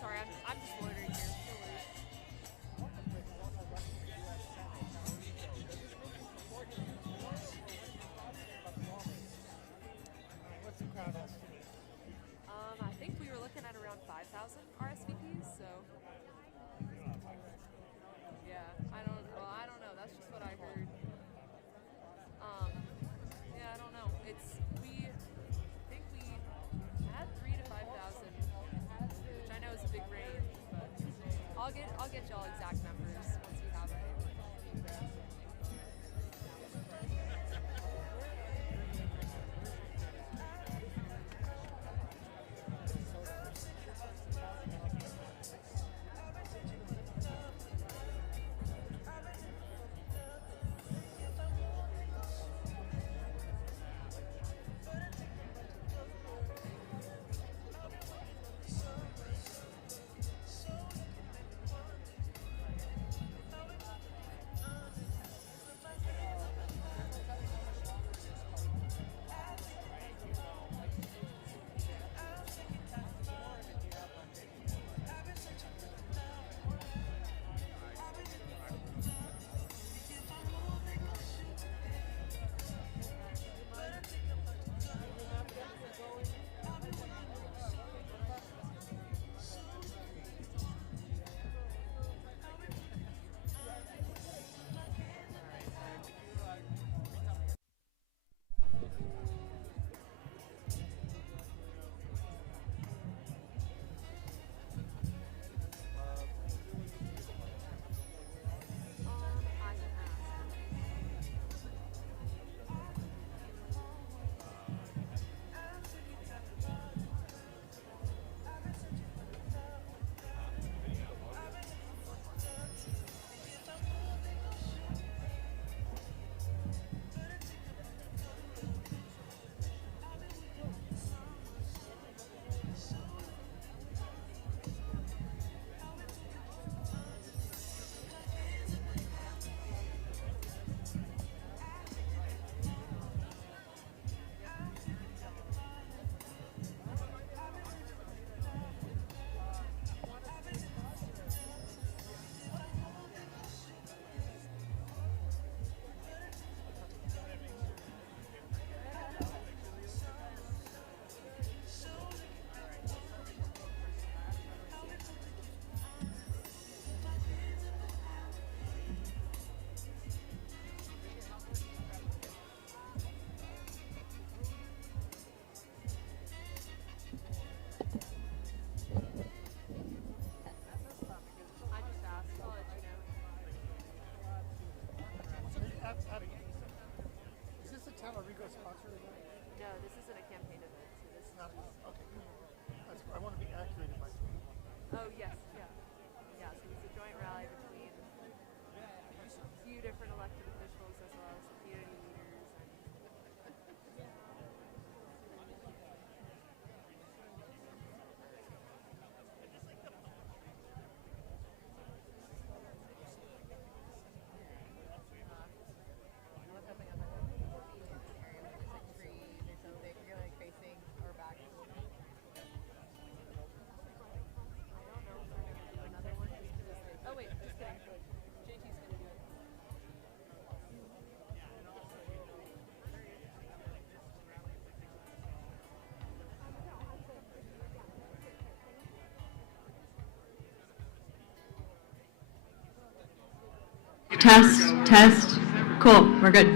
sorry, I'm just loitering here. No worries. What's the crowd estimate? I think we were looking at around 5,000 RSVPs, so yeah, I don't know. That's just what I heard. Um, yeah, I don't know. I think we had 3 to 5,000, which I know is a big range, but I'll get y'all exact numbers once we have it. I can ask. I just asked. I'll let you know. Is this a Talarico sponsored event? No, this isn't a campaign event, so this It's is not. just. Okay. I want to be accurate in my speech. Oh yes, yeah, yeah. So it's a joint rally between a few different elected officials as well as community leaders and. I don't know if we're gonna do another one just because they. Oh wait, just kidding. JT's gonna do it. Test, test. Cool, we're good.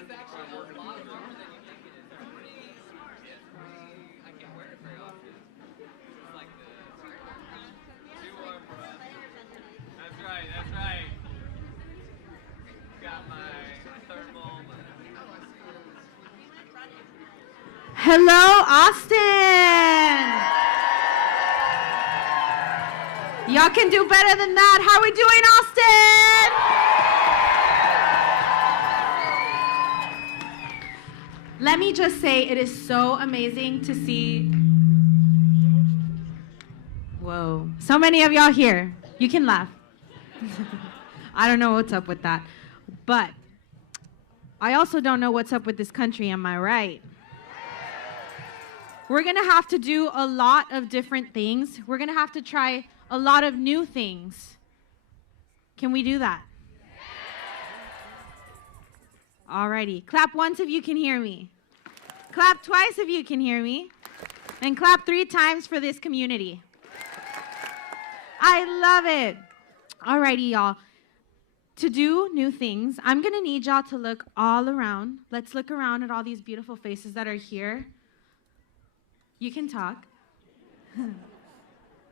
is actually a lot warmer than you think it is. It's pretty smart. I can't wear it very often. It's like the too warm for us. That's right, that's right. Got my thermal. Hello, Austin. Y'all can do better than that. How are we doing, Austin? Let me just say, it is so amazing to see. Whoa. So many of y'all here. You can laugh. I don't know what's up with that. But I also don't know what's up with this country, am I right? We're going to have to do a lot of different things. We're going to have to try a lot of new things. Can we do that? Alrighty. Clap once if you can hear me. Clap twice if you can hear me. And clap 3 times for this community. I love it. Alrighty, y'all. To do new things, I'm going to need y'all to look all around. Let's look around at all these beautiful faces that are here. You can talk.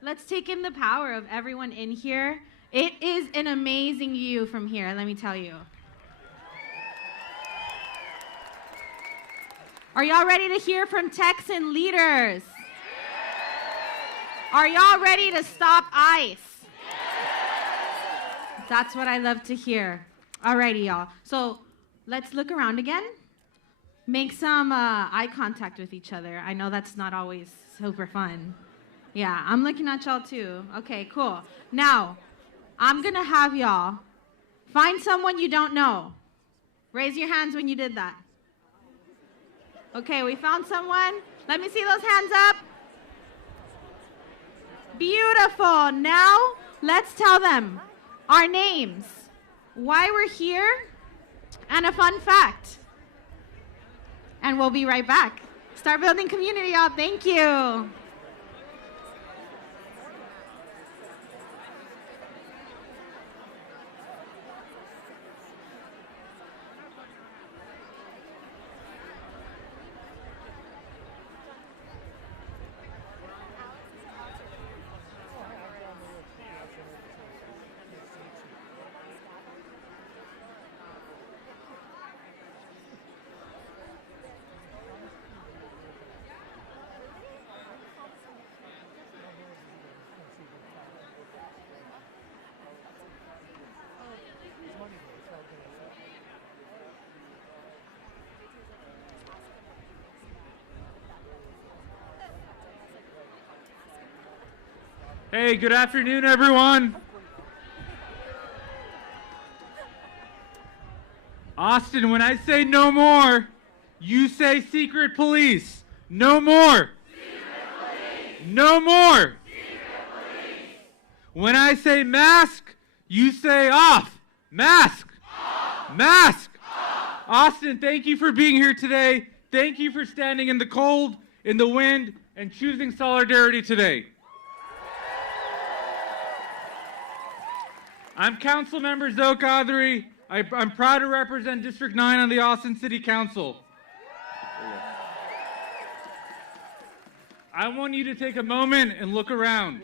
Let's take in the power of everyone in here. It is an amazing view from here, let me tell you. Are y'all ready to hear from Texan leaders? Are y'all ready to stop ICE? That's what I love to hear. Alrighty, y'all. So let's look around again. Make some eye contact with each other. I know that's not always super fun. Yeah, I'm looking at y'all too. Okay, cool. Now, I'm gonna have y'all find someone you don't know. Raise your hands when you did that. Okay, we found someone. Let me see those hands up. Beautiful. Now, let's tell them our names, why we're here, and a fun fact. And we'll be right back. Start building community, y'all. Thank you. Hey, good afternoon, everyone. Austin, when I say no more, you say secret police. No more. Secret police. No more. Secret police. When I say mask, you say off. Mask. Off. Mask. Off. Austin, thank you for being here today. Thank you for standing in the cold, in the wind, and choosing solidarity today. I'm Council Member Zoe Kadri. I'm proud to represent District 9 on the Austin City Council. I want you to take a moment and look around.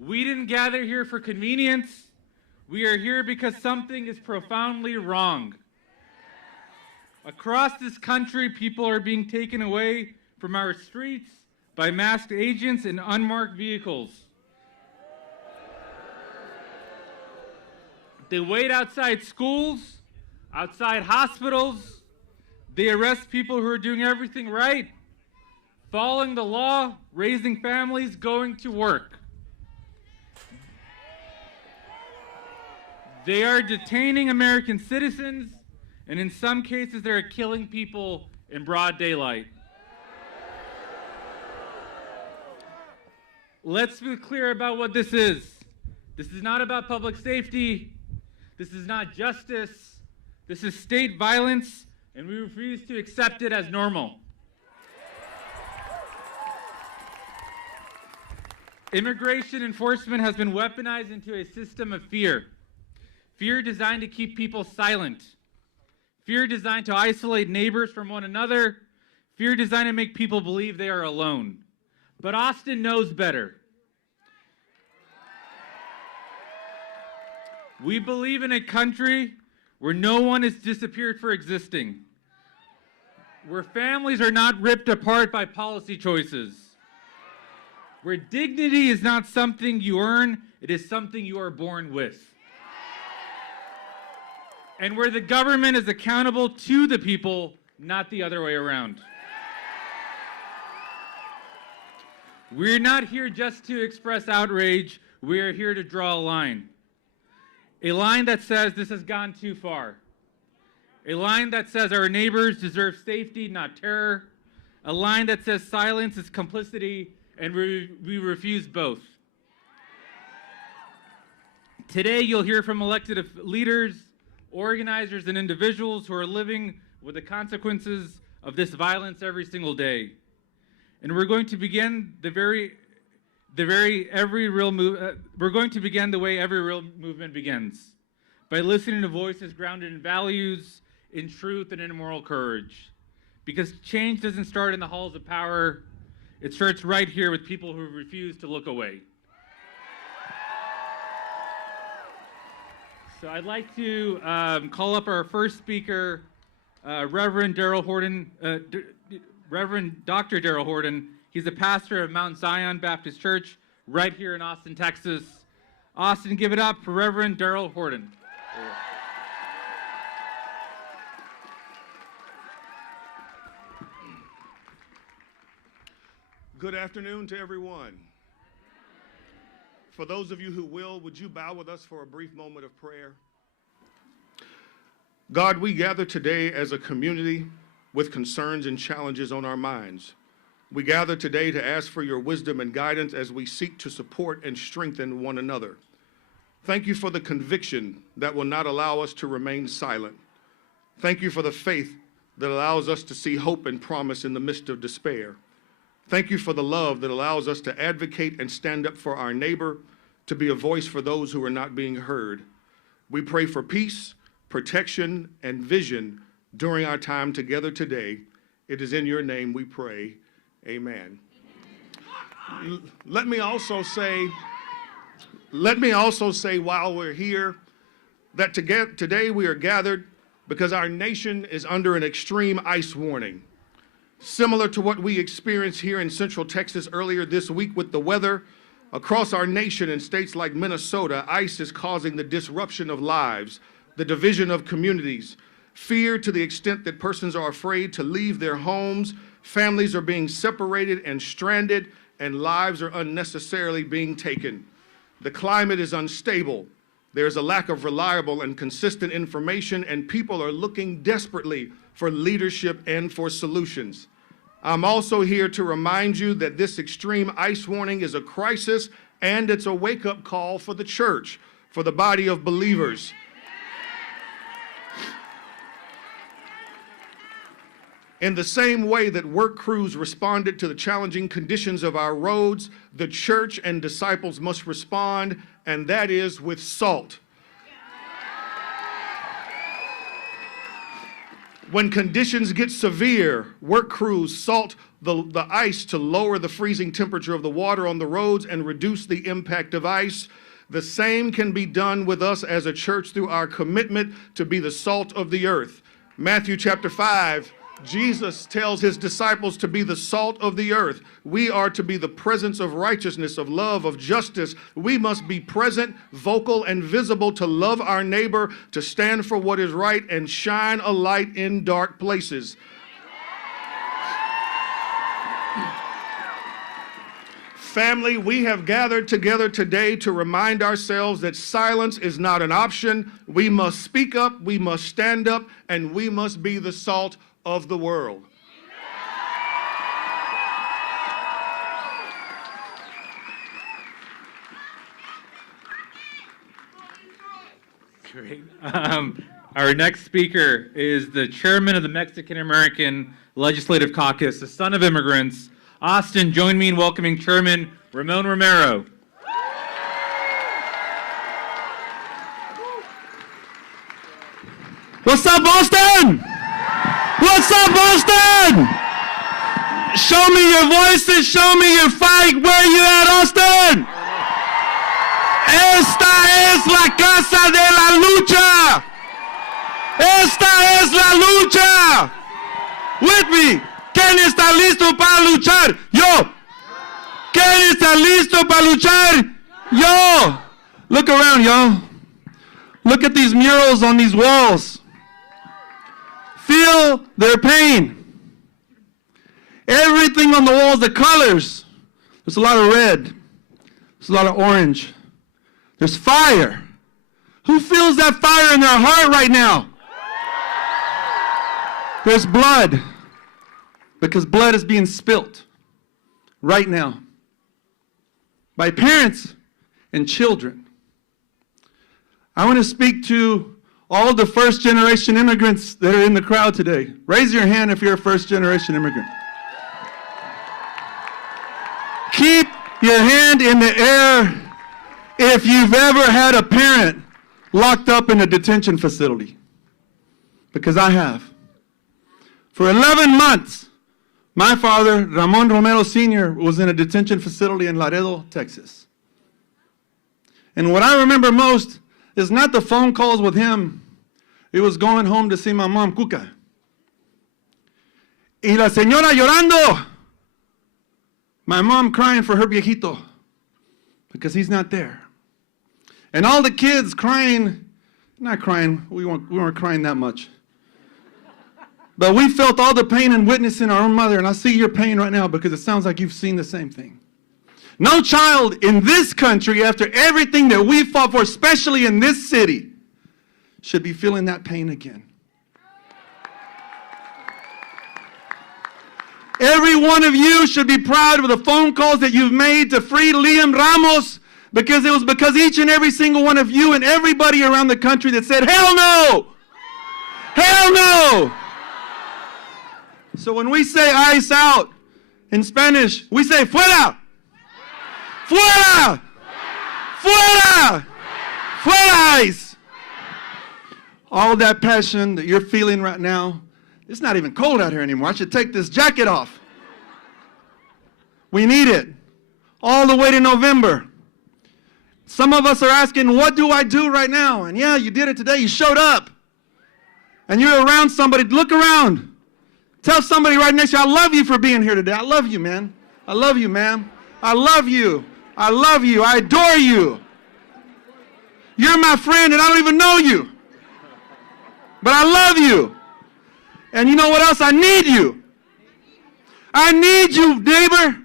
We didn't gather here for convenience. We are here because something is profoundly wrong. Across this country, people are being taken away from our streets by masked agents in unmarked vehicles. They wait outside schools, outside hospitals. They arrest people who are doing everything right, following the law, raising families, going to work. They are detaining American citizens, and in some cases, they're killing people in broad daylight. Let's be clear about what this is. This is not about public safety. This is not justice. This is state violence, and we refuse to accept it as normal. Immigration enforcement has been weaponized into a system of fear. Fear designed to keep people silent. fear designed to isolate neighbors from one another, fear designed to make people believe they are alone. But Austin knows better. We believe in a country where no one is disappeared for existing, where families are not ripped apart by policy choices, where dignity is not something you earn, it is something you are born with, and where the government is accountable to the people, not the other way around. We're not here just to express outrage, we are here to draw a line. A line that says this has gone too far. A line that says our neighbors deserve safety, not terror. A line that says silence is complicity, and we refuse both. Today, you'll hear from elected leaders, organizers, and individuals who are living with the consequences of this violence every single day. And we're going to begin we're going to begin the way every real movement begins, by listening to voices grounded in values, in truth, and in moral courage. Because change doesn't start in the halls of power, it starts right here with people who refuse to look away. So I'd like to call up our first speaker, Reverend Darrell Horton, Reverend Dr. Darrell Horton. He's a pastor of Mount Zion Baptist Church right here in Austin, Texas. Austin, give it up for Reverend Darrell Horton. Good afternoon to everyone. For those of you who will, would you bow with us for a brief moment of prayer? God, we gather today as a community with concerns and challenges on our minds. We gather today to ask for your wisdom and guidance as we seek to support and strengthen one another. Thank you for the conviction that will not allow us to remain silent. Thank you for the faith that allows us to see hope and promise in the midst of despair. Thank you for the love that allows us to advocate and stand up for our neighbor, to be a voice for those who are not being heard. We pray for peace, protection, and vision during our time together today. It is in your name we pray. Amen. Let me also say while we're here that today we are gathered because our nation is under an extreme ice warning. Similar to what we experienced here in Central Texas earlier this week with the weather, across our nation in states like Minnesota, ice is causing the disruption of lives, the division of communities, fear to the extent that persons are afraid to leave their homes, families are being separated and stranded, and lives are unnecessarily being taken. The climate is unstable. There's a lack of reliable and consistent information, and people are looking desperately for leadership and for solutions. I'm also here to remind you that this extreme ice warning is a crisis, and it's a wake-up call for the church, for the body of believers. In the same way that work crews responded to the challenging conditions of our roads, the church and disciples must respond, and that is with salt. When conditions get severe, work crews salt the ice to lower the freezing temperature of the water on the roads and reduce the impact of ice. The same can be done with us as a church through our commitment to be the salt of the earth. Matthew chapter 5, Jesus tells his disciples to be the salt of the earth. We are to be the presence of righteousness, of love, of justice. We must be present, vocal, and visible to love our neighbor, to stand for what is right, and shine a light in dark places. Family, we have gathered together today to remind ourselves that silence is not an option. We must speak up, we must stand up, and we must be the salt of the world. Great. Our next speaker is the chairman of the Mexican American Legislative Caucus, the son of immigrants. Austin, join me in welcoming Chairman Ramon Romero. What's up, Boston? What's up, Boston? Show me your voices, show me your fight. Where you at, Austin? Esta es la casa de la lucha. Esta es la lucha. With me. ¿Quién está listo para luchar? Yo. ¿Quién está listo para luchar? Yo. Look around, y'all. Look at these murals on these walls. Feel their pain. Everything on the walls, the colors. There's a lot of red. There's a lot of orange. There's fire. Who feels that fire in their heart right now? There's blood. Because blood is being spilt right now by parents and children. I want to speak to all the first-generation immigrants that are in the crowd today. Raise your hand if you're a first-generation immigrant. Keep your hand in the air if you've ever had a parent locked up in a detention facility. Because I have. For 11 months, my father, Ramon Romero Sr., was in a detention facility in Laredo, Texas. And what I remember most is not the phone calls with him. It was going home to see my mom, Cuca. Y la señora llorando. My mom crying for her viejito because he's not there. And all the kids crying, not crying, we weren't crying that much. But we felt all the pain and witnessing our own mother, and I see your pain right now because it sounds like you've seen the same thing. No child in this country, after everything that we fought for, especially in this city, should be feeling that pain again. Every one of you should be proud of the phone calls that you've made to free Liam Ramos, because it was because each and every single one of you and everybody around the country that said, hell no! Hell no! So when we say ice out in Spanish, we say fuera! Fuera! Fuera! Fuera ice! All that passion that you're feeling right now, it's not even cold out here anymore. I should take this jacket off. We need it all the way to November. Some of us are asking, what do I do right now? And yeah, you did it today. You showed up. And you're around somebody. Look around. Tell somebody right next to you, I love you for being here today. I love you, man. I love you, ma'am. I love you. I love you. I adore you. You're my friend and I don't even know you. But I love you. And you know what else? I need you. I need you, neighbor.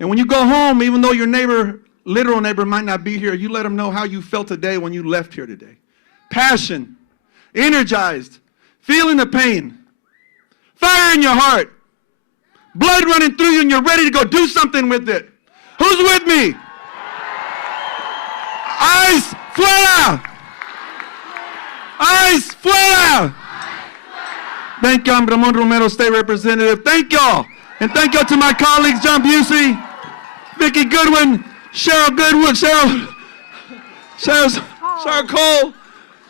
And when you go home, even though your neighbor, literal neighbor, might not be here, you let them know how you felt today when you left here today. Passion, energized, feeling the pain, fire in your heart, blood running through you, and you're ready to go do something with it. Who's with me? Ice, fuera! Ice, fuera! Thank you, I'm Ramon Romero, State Representative. Thank y'all. And thank y'all to my colleagues, John Busey, Vicki Goodwin, Cheryl Goodwood, Cheryl Cole,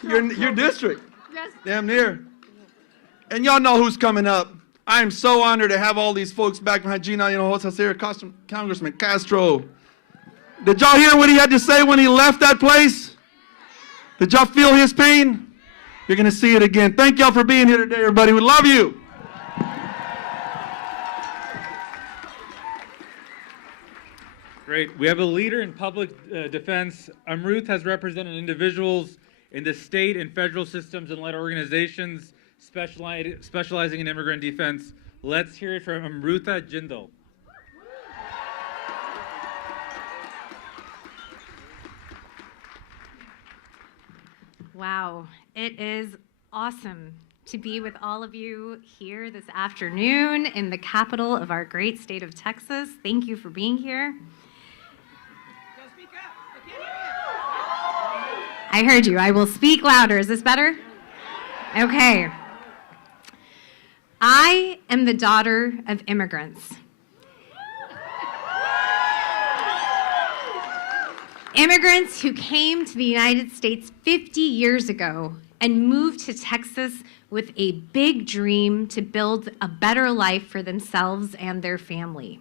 your district. Yes. Damn near. And y'all know who's coming up. I am so honored to have all these folks back behind Gina Hinojosa, Congressman Castro. Did y'all hear what he had to say when he left that place? Did y'all feel his pain? You're going to see it again. Thank y'all for being here today, everybody. We love you. Great. We have a leader in public defense. Amruth has represented individuals in the state and federal systems and led organizations specializing in immigrant defense. Let's hear it from Amrutha Jindal. Wow, it is awesome to be with all of you here this afternoon in the capital of our great state of Texas. Thank you for being here. I heard you. I will speak louder. Is this better? Okay. I am the daughter of immigrants. Immigrants who came to the United States 50 years ago and moved to Texas with a big dream to build a better life for themselves and their family.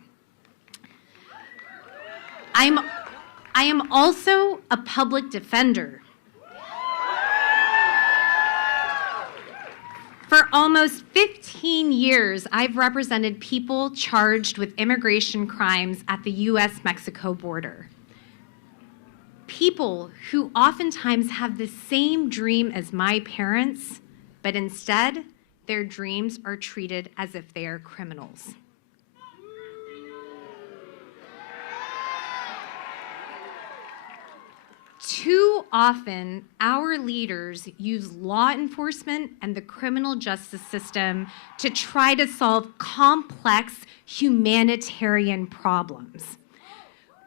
I am also a public defender. For almost 15 years, I've represented people charged with immigration crimes at the US-Mexico border. People who oftentimes have the same dream as my parents, but instead, their dreams are treated as if they are criminals. Too often, our leaders use law enforcement and the criminal justice system to try to solve complex humanitarian problems.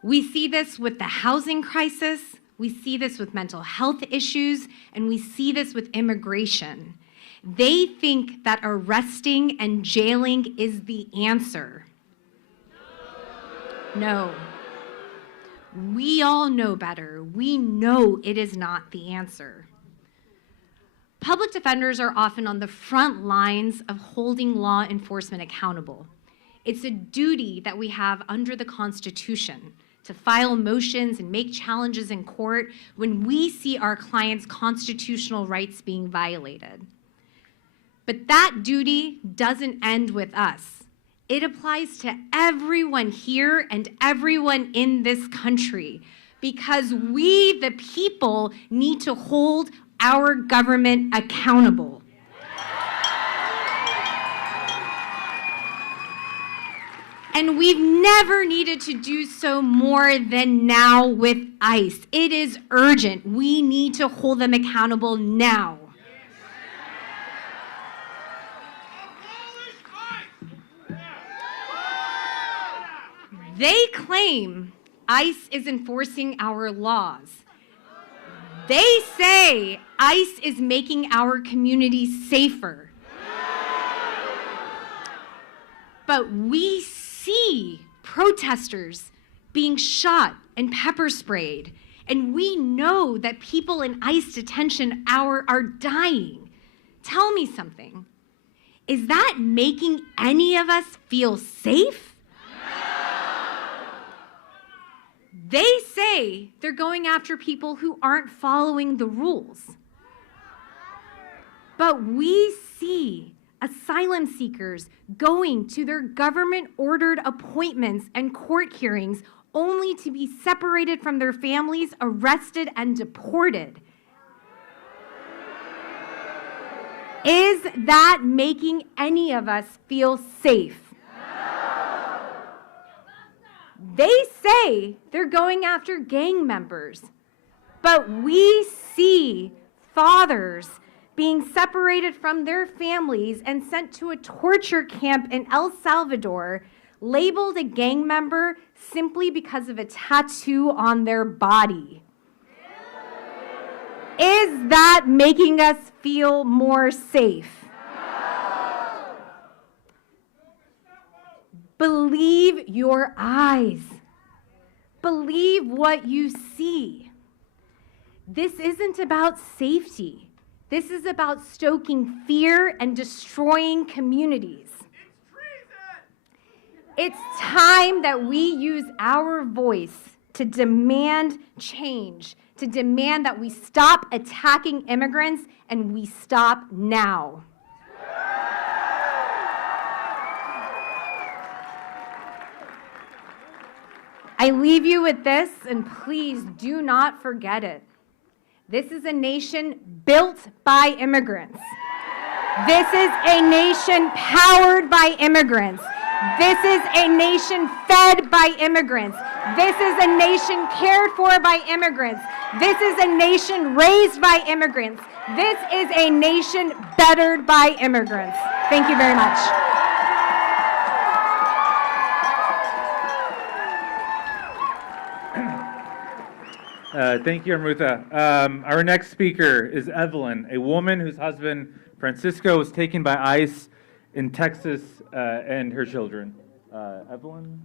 We see this with the housing crisis, we see this with mental health issues, and we see this with immigration. They think that arresting and jailing is the answer. No. We all know better. We know it is not the answer. Public defenders are often on the front lines of holding law enforcement accountable. It's a duty that we have under the Constitution to file motions and make challenges in court when we see our clients' constitutional rights being violated. But that duty doesn't end with us. It applies to everyone here and everyone in this country because we, the people, need to hold our government accountable. And we've never needed to do so more than now with ICE. It is urgent. We need to hold them accountable now. They claim ICE is enforcing our laws. They say ICE is making our communities safer. But we see protesters being shot and pepper sprayed, and we know that people in ICE detention are dying. Tell me something. Is that making any of us feel safe? They say they're going after people who aren't following the rules. But we see asylum seekers going to their government-ordered appointments and court hearings only to be separated from their families, arrested, and deported. Is that making any of us feel safe? They say they're going after gang members, but we see fathers being separated from their families and sent to a torture camp in El Salvador, labeled a gang member simply because of a tattoo on their body. Is that making us feel more safe? Believe your eyes. Believe what you see. This isn't about safety. This is about stoking fear and destroying communities. It's time that we use our voice to demand change, to demand that we stop attacking immigrants, and we stop now. I leave you with this, and please do not forget it. This is a nation built by immigrants. This is a nation powered by immigrants. This is a nation fed by immigrants. This is a nation cared for by immigrants. This is a nation raised by immigrants. This is a nation bettered by immigrants. Thank you very much. Thank you, Amrutha. Our next speaker is Evelyn, a woman whose husband, Francisco, was taken by ICE in Texas and her children. Evelyn?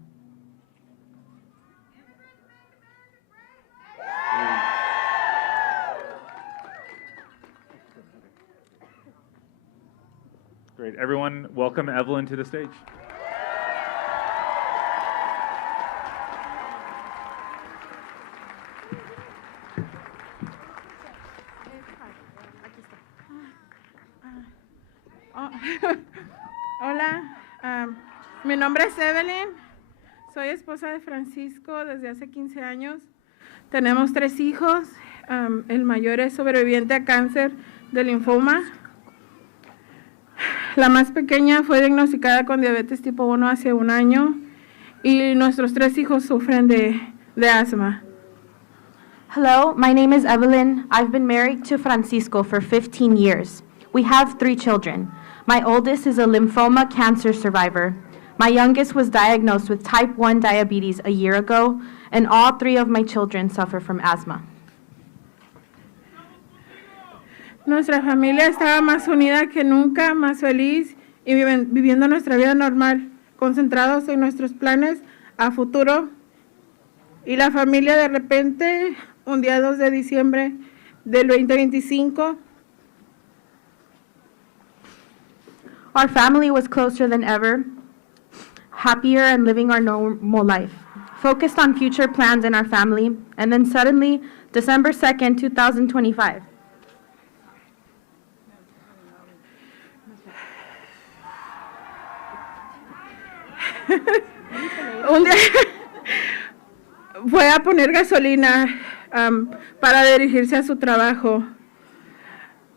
right, everyone, welcome Evelyn to the stage. Hola, mi nombre es Evelyn, soy esposa de Francisco desde hace 15 años. Tenemos 3 hijos, el mayor es sobreviviente a cáncer de linfoma. La más pequeña fue diagnosticada con diabetes tipo 1 hace 1 año y nuestros 3 hijos sufren de asma. Hello, my name is Evelyn. I've been married to Francisco for 15 years. We have 3 children. My oldest is a lymphoma cancer survivor. My youngest was diagnosed with type 1 diabetes a year ago, and all 3 of my children suffer from asthma. Nuestra familia estaba más unida que nunca, más feliz y viviendo nuestra vida normal, concentrados en nuestros planes a futuro. Y la familia de repente, un día 2 de diciembre del 2025, Our family was closer than ever, happier and living our normal life, focused on future plans in our family, and then suddenly, December 2nd, 2025. un día fue a poner gasolina para dirigirse a su trabajo.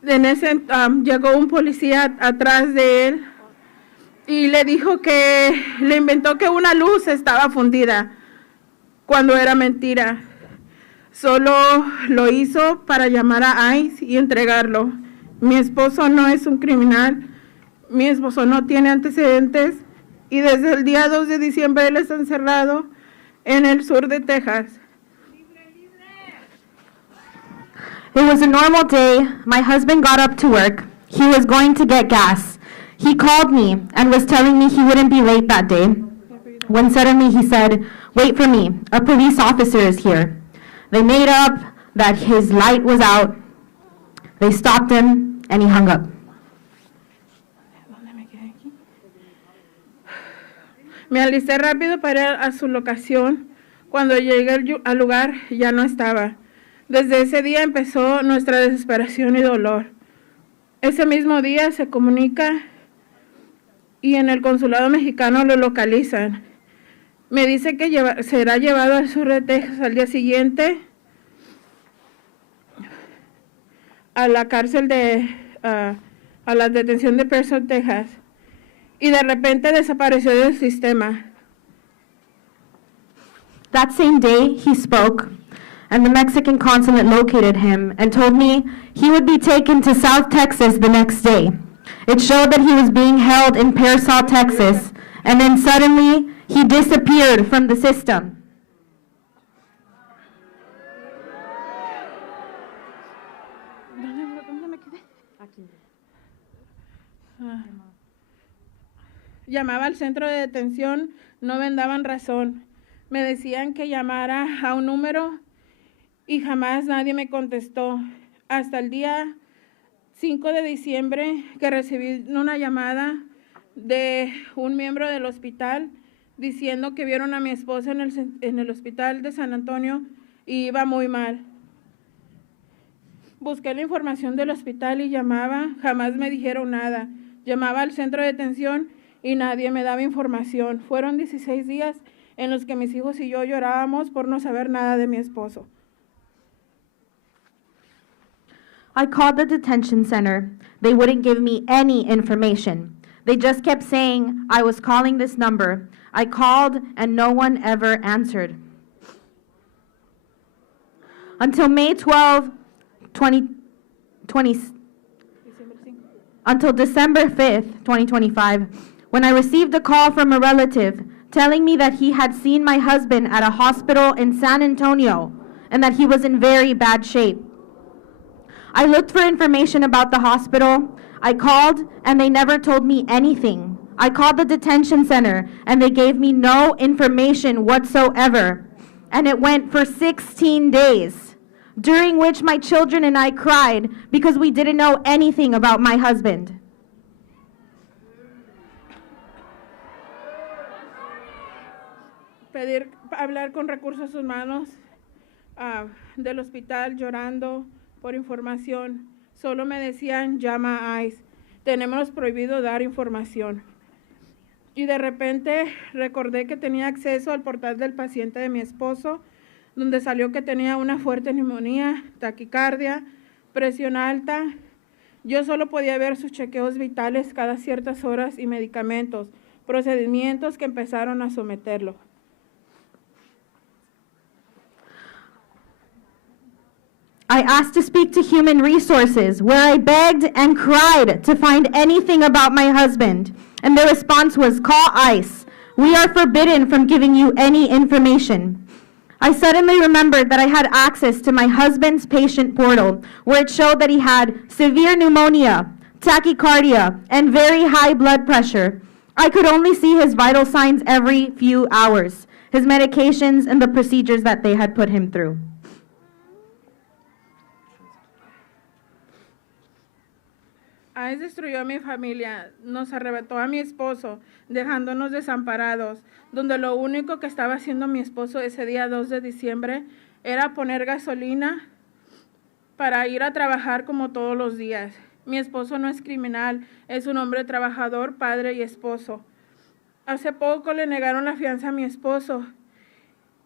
En ese llegó un policía atrás de él y le dijo que le inventó que una luz estaba fundida cuando era mentira. Solo lo hizo para llamar a ICE y entregarlo. Mi esposo no es un criminal, mi esposo no tiene antecedentes y desde el día 2 de diciembre él está encerrado en el sur de Texas. It was a normal day. My husband got up to work. He was going to get gas. He called me and was telling me he wouldn't be late that day, when suddenly he said, "Wait for me, a police officer is here." They made up that his light was out. They stopped him and he hung up. Me alisté rápido para ir a su locación. Cuando llegué al lugar ya no estaba. Desde ese día empezó nuestra desesperación y dolor. Ese mismo día se comunica y en el consulado mexicano lo localizan. Me dice que será llevado al sur de Texas al día siguiente a la cárcel a la detención de Pearson, Texas. Y de repente desapareció del sistema. That same day, he spoke, and the Mexican consulate located him and told me he would be taken to South Texas the next day. It showed that he was being held in Pearsall, Texas, and then suddenly he disappeared from the system. Llamaba al centro de detención, no me daban razón. Me decían que llamara a un número y jamás nadie me contestó. Hasta el día 5 de diciembre que recibí una llamada de un miembro del hospital diciendo que vieron a mi esposa en el hospital de San Antonio y iba muy mal. Busqué la información del hospital y llamaba, jamás me dijeron nada. Llamaba al centro de detención y nadie me daba información. Fueron 16 días en los que mis hijos y yo llorábamos por no saber nada de mi esposo. I called the detention center. They wouldn't give me any information. They just kept saying I was calling this number. I called and no one ever answered. Until May 12, 2020, until December 5th, 2025, when I received a call from a relative telling me that he had seen my husband at a hospital in San Antonio and that he was in very bad shape. I looked for information about the hospital. I called and they never told me anything. I called the detention center and they gave me no information whatsoever. And it went for 16 days, during which my children and I cried because we didn't know anything about my husband. hablar con recursos humanos del hospital llorando por información. Solo me decían, llama a ICE. Tenemos prohibido dar información. Y de repente recordé que tenía acceso al portal del paciente de mi esposo, donde salió que tenía una fuerte neumonía, taquicardia, presión alta. Yo solo podía ver sus chequeos vitales cada ciertas horas y medicamentos, procedimientos que empezaron a someterlo. I asked to speak to Human Resources, where I begged and cried to find anything about my husband. And their response was, call ICE. We are forbidden from giving you any information. I suddenly remembered that I had access to my husband's patient portal, where it showed that he had severe pneumonia, tachycardia, and very high blood pressure. I could only see his vital signs every few hours, his medications, and the procedures that they had put him through. ICE destruyó a mi familia, nos arrebató a mi esposo, dejándonos desamparados, donde lo único que estaba haciendo mi esposo ese día 2 de diciembre era poner gasolina para ir a trabajar como todos los días. Mi esposo no es criminal, es un hombre trabajador, padre y esposo. Hace poco le negaron la fianza a mi esposo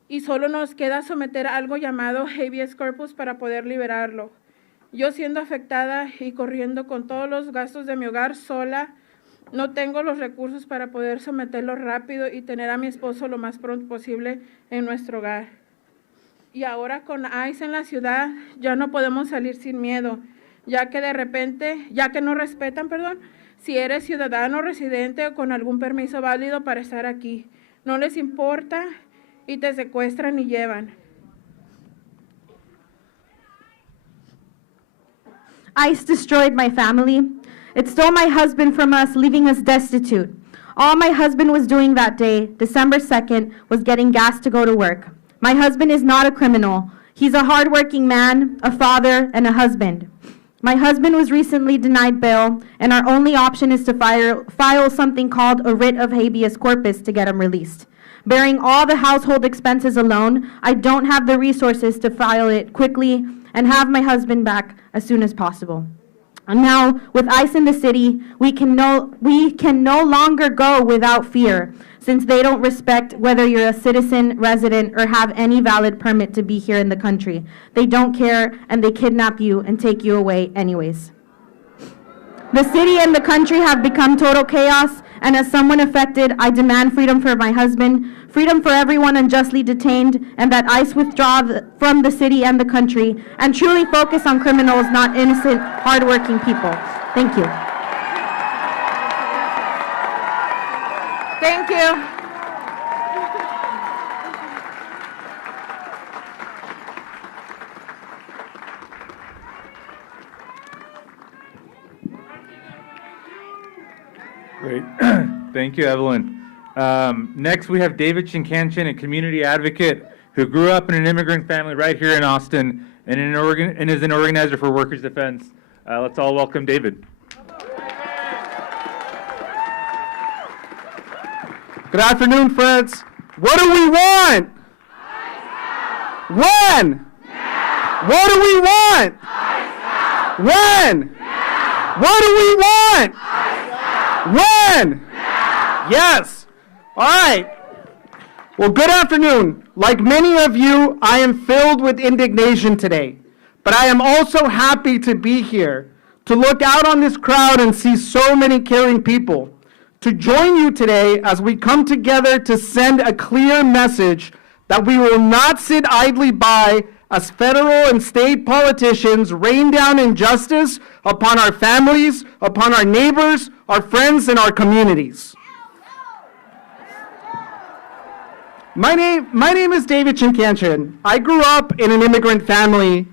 y solo nos queda someter algo llamado habeas corpus para poder liberarlo. Yo siendo afectada y corriendo con todos los gastos de mi hogar sola, no tengo los recursos para poder someterlo rápido y tener a mi esposo lo más pronto posible en nuestro hogar. Y ahora con ICE en la ciudad ya no podemos salir sin miedo, ya que no respetan, si eres ciudadano residente o con algún permiso válido para estar aquí. No les importa y te secuestran y llevan. ICE destroyed my family. It stole my husband from us, leaving us destitute. All my husband was doing that day, December 2nd, was getting gas to go to work. My husband is not a criminal. He's a hardworking man, a father, and a husband. My husband was recently denied bail, and our only option is to file something called a writ of habeas corpus to get him released. Bearing all the household expenses alone, I don't have the resources to file it quickly and have my husband back as soon as possible. And now, with ICE in the city, we can no longer go without fear, since they don't respect whether you're a citizen, resident, or have any valid permit to be here in the country. They don't care, and they kidnap you and take you away anyways. The city and the country have become total chaos, and as someone affected, I demand freedom for my husband, freedom for everyone unjustly detained, and that ICE withdraw from the city and the country and truly focus on criminals, not innocent, hardworking people. Thank you. Thank you. Great. Thank you, Evelyn. Next, we have David Chinkanchin, a community advocate who grew up in an immigrant family right here in Austin and is an organizer for Workers' Defense. Let's all welcome David. Good afternoon, friends. What do we want? When? Now. What do we want? When? Now. What do we want? When? Now. Yes. All right. Well, good afternoon. Like many of you, I am filled with indignation today, but I am also happy to be here, to look out on this crowd and see so many caring people, to join you today as we come together to send a clear message that we will not sit idly by as federal and state politicians rain down injustice upon our families, upon our neighbors, our friends, and our communities. My name is David Chinkanchin. I grew up in an immigrant family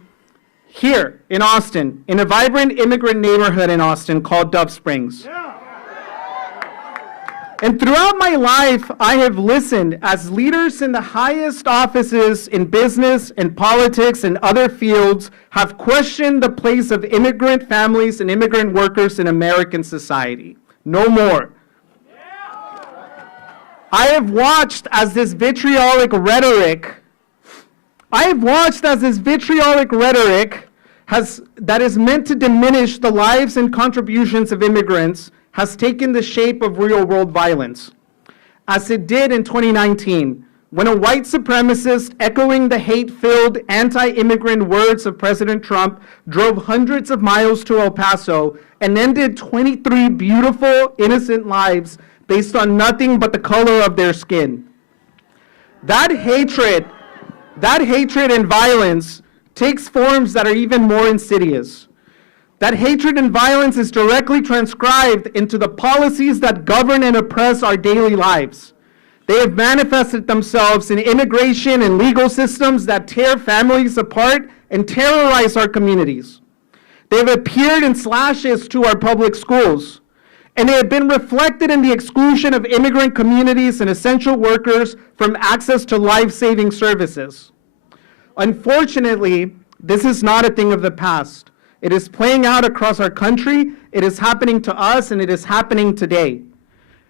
here in Austin, in a vibrant immigrant neighborhood in Austin called Dove Springs. And throughout my life, I have listened as leaders in the highest offices in business and politics and other fields have questioned the place of immigrant families and immigrant workers in American society. No more. I have watched as this vitriolic rhetoric that is meant to diminish the lives and contributions of immigrants has taken the shape of real-world violence, as it did in 2019, when a white supremacist echoing the hate-filled anti-immigrant words of President Trump drove hundreds of miles to El Paso and ended 23 beautiful, innocent lives based on nothing but the color of their skin. That hatred and violence takes forms that are even more insidious. That hatred and violence is directly transcribed into the policies that govern and oppress our daily lives. They have manifested themselves in immigration and legal systems that tear families apart and terrorize our communities. They have appeared in slashes to our public schools, and they have been reflected in the exclusion of immigrant communities and essential workers from access to life-saving services. Unfortunately, this is not a thing of the past. It is playing out across our country, it is happening to us, and it is happening today.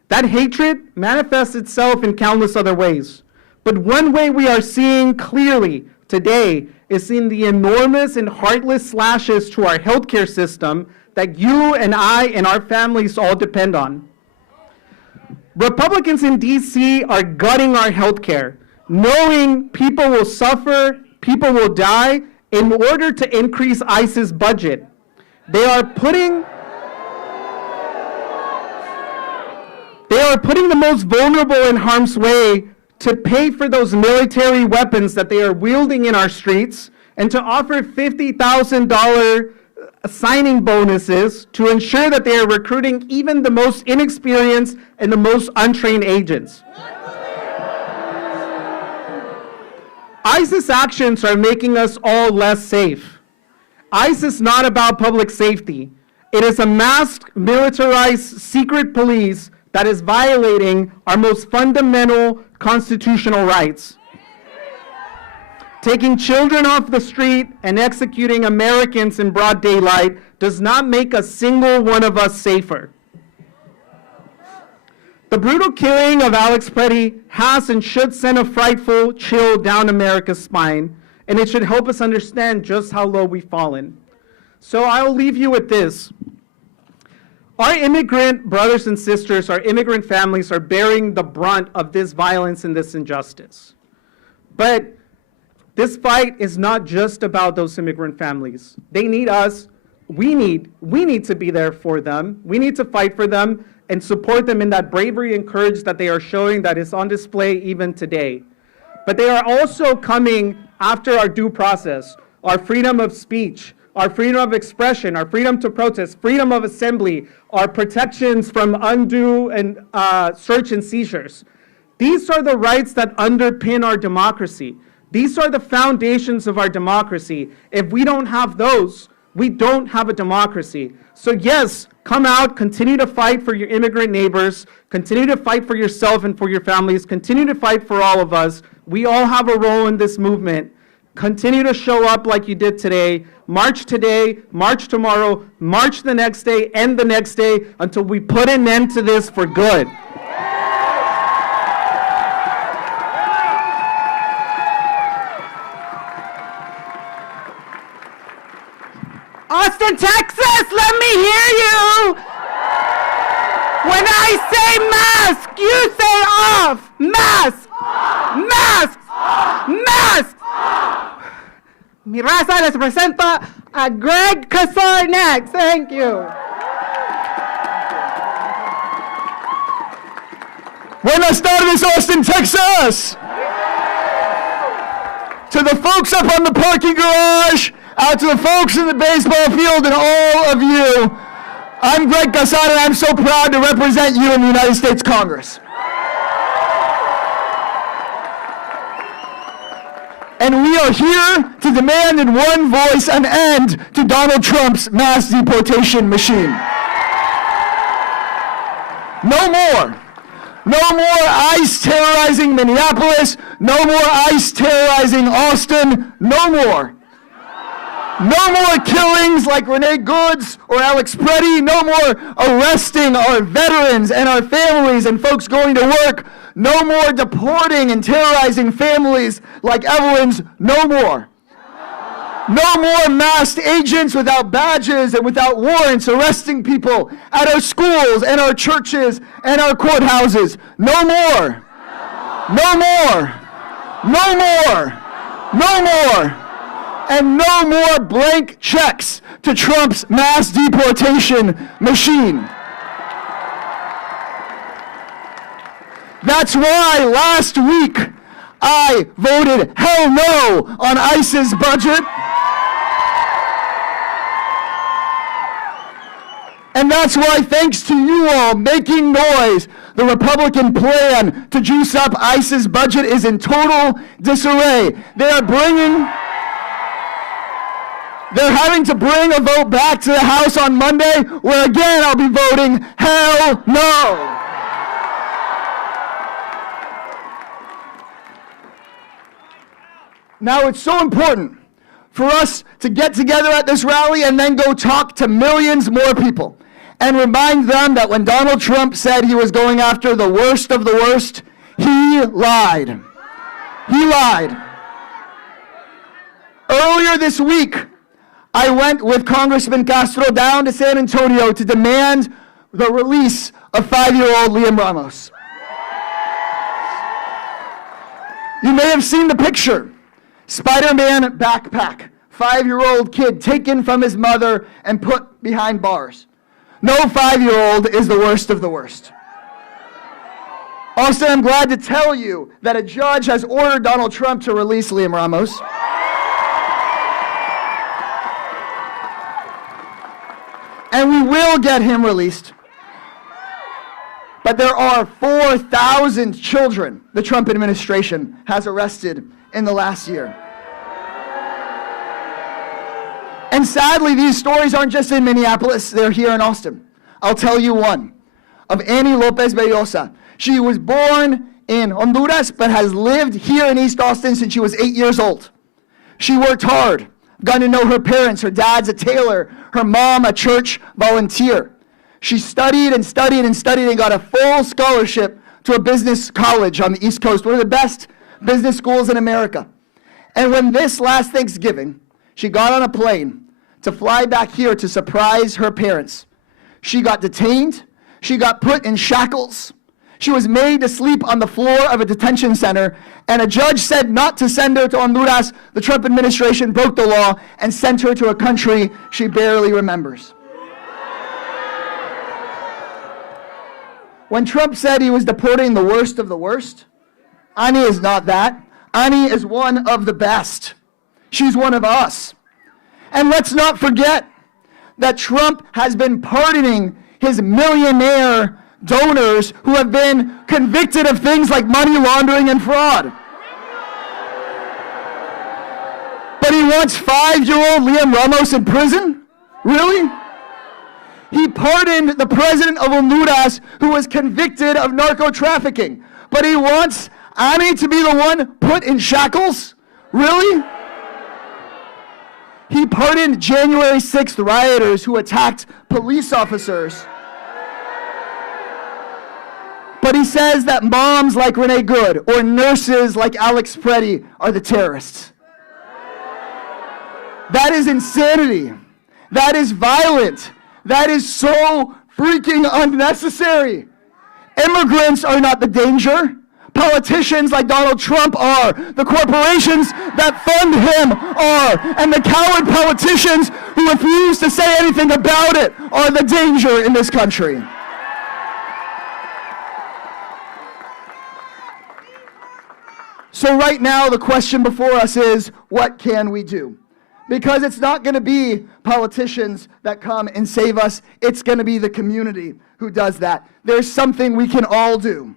That hatred manifests itself in countless other ways. But one way we are seeing clearly today is in the enormous and heartless slashes to our healthcare system that you and I and our families all depend on. Republicans in DC are gutting our healthcare, knowing people will suffer, people will die, in order to increase ICE's budget. They are putting the most vulnerable in harm's way to pay for those military weapons that they are wielding in our streets and to offer $50,000 signing bonuses to ensure that they are recruiting even the most inexperienced and the most untrained agents. ICE's actions are making us all less safe. ICE is not about public safety. It is a masked, militarized, secret police that is violating our most fundamental constitutional rights. Taking children off the street and executing Americans in broad daylight does not make a single one of us safer. The brutal killing of Alex Petty has and should send a frightful chill down America's spine, and it should help us understand just how low we've fallen. So I'll leave you with this. Our immigrant brothers and sisters, our immigrant families are bearing the brunt of this violence and this injustice. But this fight is not just about those immigrant families. They need us. We need to be there for them. We need to fight for them and support them in that bravery and courage that they are showing that is on display even today. But they are also coming after our due process, our freedom of speech, our freedom of expression, our freedom to protest, freedom of assembly, our protections from undue and search and seizures. These are the rights that underpin our democracy. These are the foundations of our democracy. If we don't have those, we don't have a democracy. So yes, come out, continue to fight for your immigrant neighbors, continue to fight for yourself and for your families, continue to fight for all of us. We all have a role in this movement. Continue to show up like you did today. March today, march tomorrow, march the next day, and the next day until we put an end to this for good. Austin, Texas, let me hear you. When I say mask, you say off. Mask, mask, mask. Mi raza, les presento a Greg Casar next. Thank you. Buenas tardes, Austin, Texas. To the folks up on the parking garage, out to the folks in the baseball field, and all of you, I'm Greg Casar, and I'm so proud to represent you in the United States Congress. And we are here to demand in one voice an end to Donald Trump's mass deportation machine. No more. No more ICE terrorizing Minneapolis. No more ICE terrorizing Austin. No more. No more killings like Renee Goods or Alex Preddy. No more arresting our veterans and our families and folks going to work. No more deporting and terrorizing families like Evelyn's. No more. No more masked agents without badges and without warrants arresting people at our schools and our churches and our courthouses. No more. No more. No more. No more. And no more blank checks to Trump's mass deportation machine. That's why last week I voted hell no on ICE's budget. And that's why, thanks to you all making noise, the Republican plan to juice up ICE's budget is in total disarray. They're having to bring a vote back to the House on Monday, where again I'll be voting hell no. Now, it's so important for us to get together at this rally and then go talk to millions more people and remind them that when Donald Trump said he was going after the worst of the worst, he lied. He lied. Earlier this week, I went with Congressman Castro down to San Antonio to demand the release of 5-year-old Liam Ramos. You may have seen the picture. Spider-Man backpack, 5-year-old kid taken from his mother and put behind bars. No 5-year-old is the worst of the worst. Also, I'm glad to tell you that a judge has ordered Donald Trump to release Liam Ramos. And we will get him released. But there are 4,000 children the Trump administration has arrested in the last year. And sadly, these stories aren't just in Minneapolis, they're here in Austin. I'll tell you one, of Annie Lopez Bellosa. She was born in Honduras, but has lived here in East Austin since she was 8 years old. She worked hard, got to know her parents. Her dad's a tailor, her mom a church volunteer. She studied and studied and studied and got a full scholarship to a business college on the East Coast, one of the best business schools in America. And when this last Thanksgiving, she got on a plane to fly back here to surprise her parents. She got detained. She got put in shackles. She was made to sleep on the floor of a detention center, and a judge said not to send her to Honduras. The Trump administration broke the law and sent her to a country she barely remembers. When Trump said he was deporting the worst of the worst, Annie is not that. Annie is one of the best. She's one of us. And let's not forget that Trump has been pardoning his millionaire donors who have been convicted of things like money laundering and fraud. But he wants 5-year-old Liam Ramos in prison? Really? He pardoned the president of Honduras who was convicted of narco trafficking. But he wants Annie to be the one put in shackles? Really? He pardoned January 6th rioters who attacked police officers. But he says that moms like Renee Good or nurses like Alex Preddy are the terrorists. That is insanity. That is violent. That is so freaking unnecessary. Immigrants are not the danger. Politicians like Donald Trump are. The corporations that fund him are. And the coward politicians who refuse to say anything about it are the danger in this country. So right now, the question before us is, what can we do? Because it's not going to be politicians that come and save us. It's going to be the community who does that. There's something we can all do.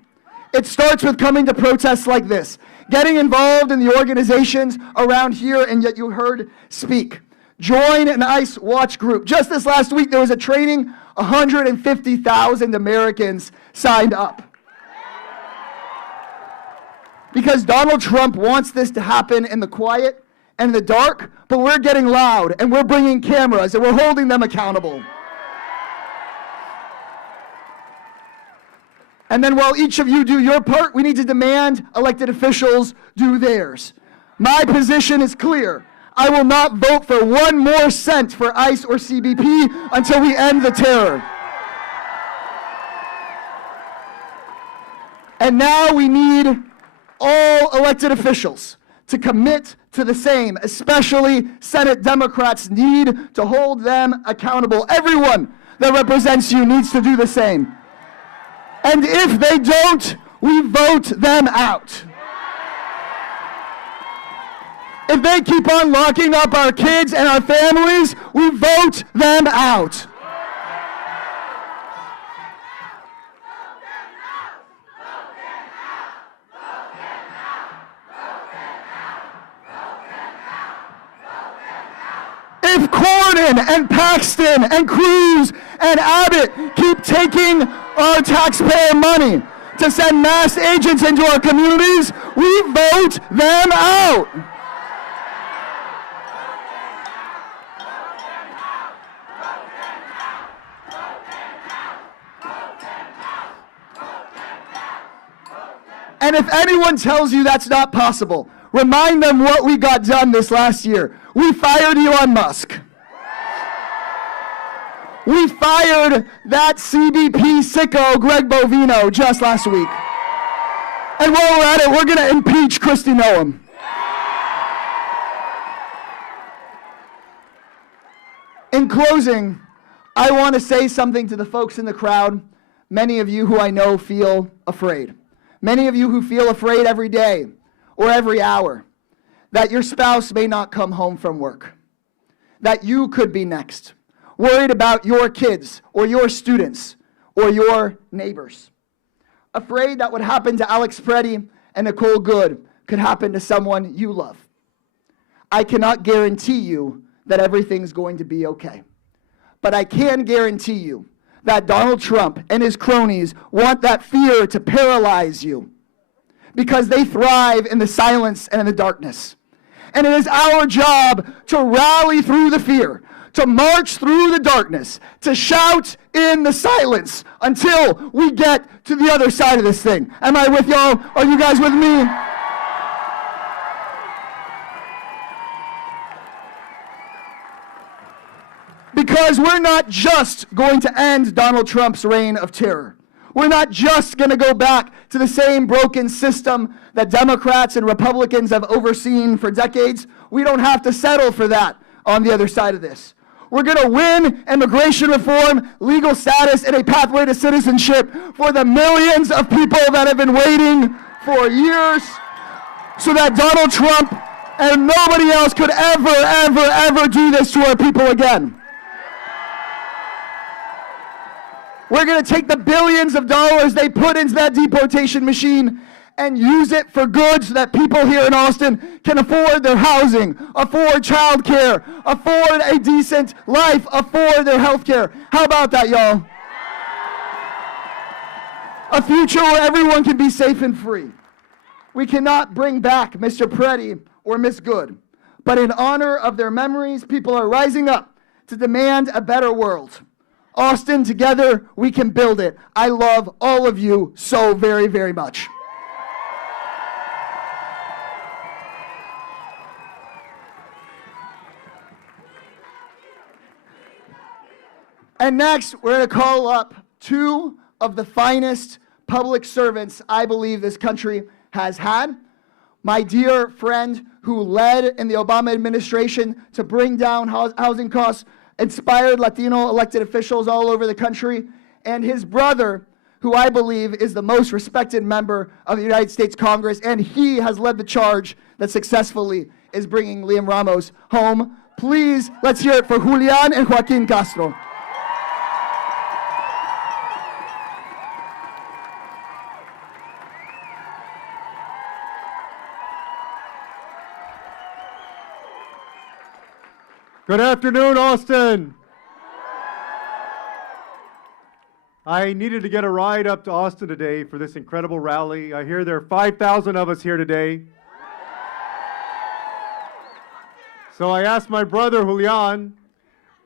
It starts with coming to protests like this, getting involved in the organizations around here and Yet You Heard speak. Join an ICE watch group. Just this last week, there was a training, 150,000 Americans signed up. Because Donald Trump wants this to happen in the quiet and the dark, but we're getting loud and we're bringing cameras and we're holding them accountable. And then while each of you do your part, we need to demand elected officials do theirs. My position is clear. I will not vote for 1 more cent for ICE or CBP until we end the terror. And now we need all elected officials to commit to the same, especially Senate Democrats need to hold them accountable. Everyone that represents you needs to do the same. And if they don't, we vote them out. If they keep on locking up our kids and our families, we vote them out. If Cornyn and Paxton and Cruz and Abbott keep taking our taxpayer money to send mass agents into our communities, we vote them out. And if anyone tells you that's not possible, remind them what we got done this last year. We fired Elon Musk. We fired that CBP sicko Greg Bovino just last week. And while we're at it, we're going to impeach Kristi Noem. In closing, I want to say something to the folks in the crowd, many of you who I know feel afraid. Many of you who feel afraid every day or every hour that your spouse may not come home from work, that you could be next, worried about your kids or your students or your neighbors, afraid that what happened to Alex Preddy and Nicole Good could happen to someone you love. I cannot guarantee you that everything's going to be okay, but I can guarantee you that Donald Trump and his cronies want that fear to paralyze you because they thrive in the silence and in the darkness. And it is our job to rally through the fear, to march through the darkness, to shout in the silence until we get to the other side of this thing. Am I with y'all? Are you guys with me? Because we're not just going to end Donald Trump's reign of terror. We're not just going to go back to the same broken system that Democrats and Republicans have overseen for decades. We don't have to settle for that on the other side of this. We're going to win immigration reform, legal status, and a pathway to citizenship for the millions of people that have been waiting for years so that Donald Trump and nobody else could ever do this to our people again. We're going to take the billions of dollars they put into that deportation machine and use it for good so that people here in Austin can afford their housing, afford child care, afford a decent life, afford their health care. How about that, y'all? A future where everyone can be safe and free. We cannot bring back Mr. Preddy or Miss Good, but in honor of their memories, people are rising up to demand a better world. Austin, together, we can build it. I love all of you so very much. And next, we're going to call up 2 of the finest public servants I believe this country has had. My dear friend who led in the Obama administration to bring down housing costs, inspired Latino elected officials all over the country, and his brother, who I believe is the most respected member of the United States Congress, and he has led the charge that successfully is bringing Liam Ramos home. Please, let's hear it for Julian and Joaquin Castro. Good afternoon, Austin. I needed to get a ride up to Austin today for this incredible rally. I hear there are 5,000 of us here today. So I asked my brother, Julian.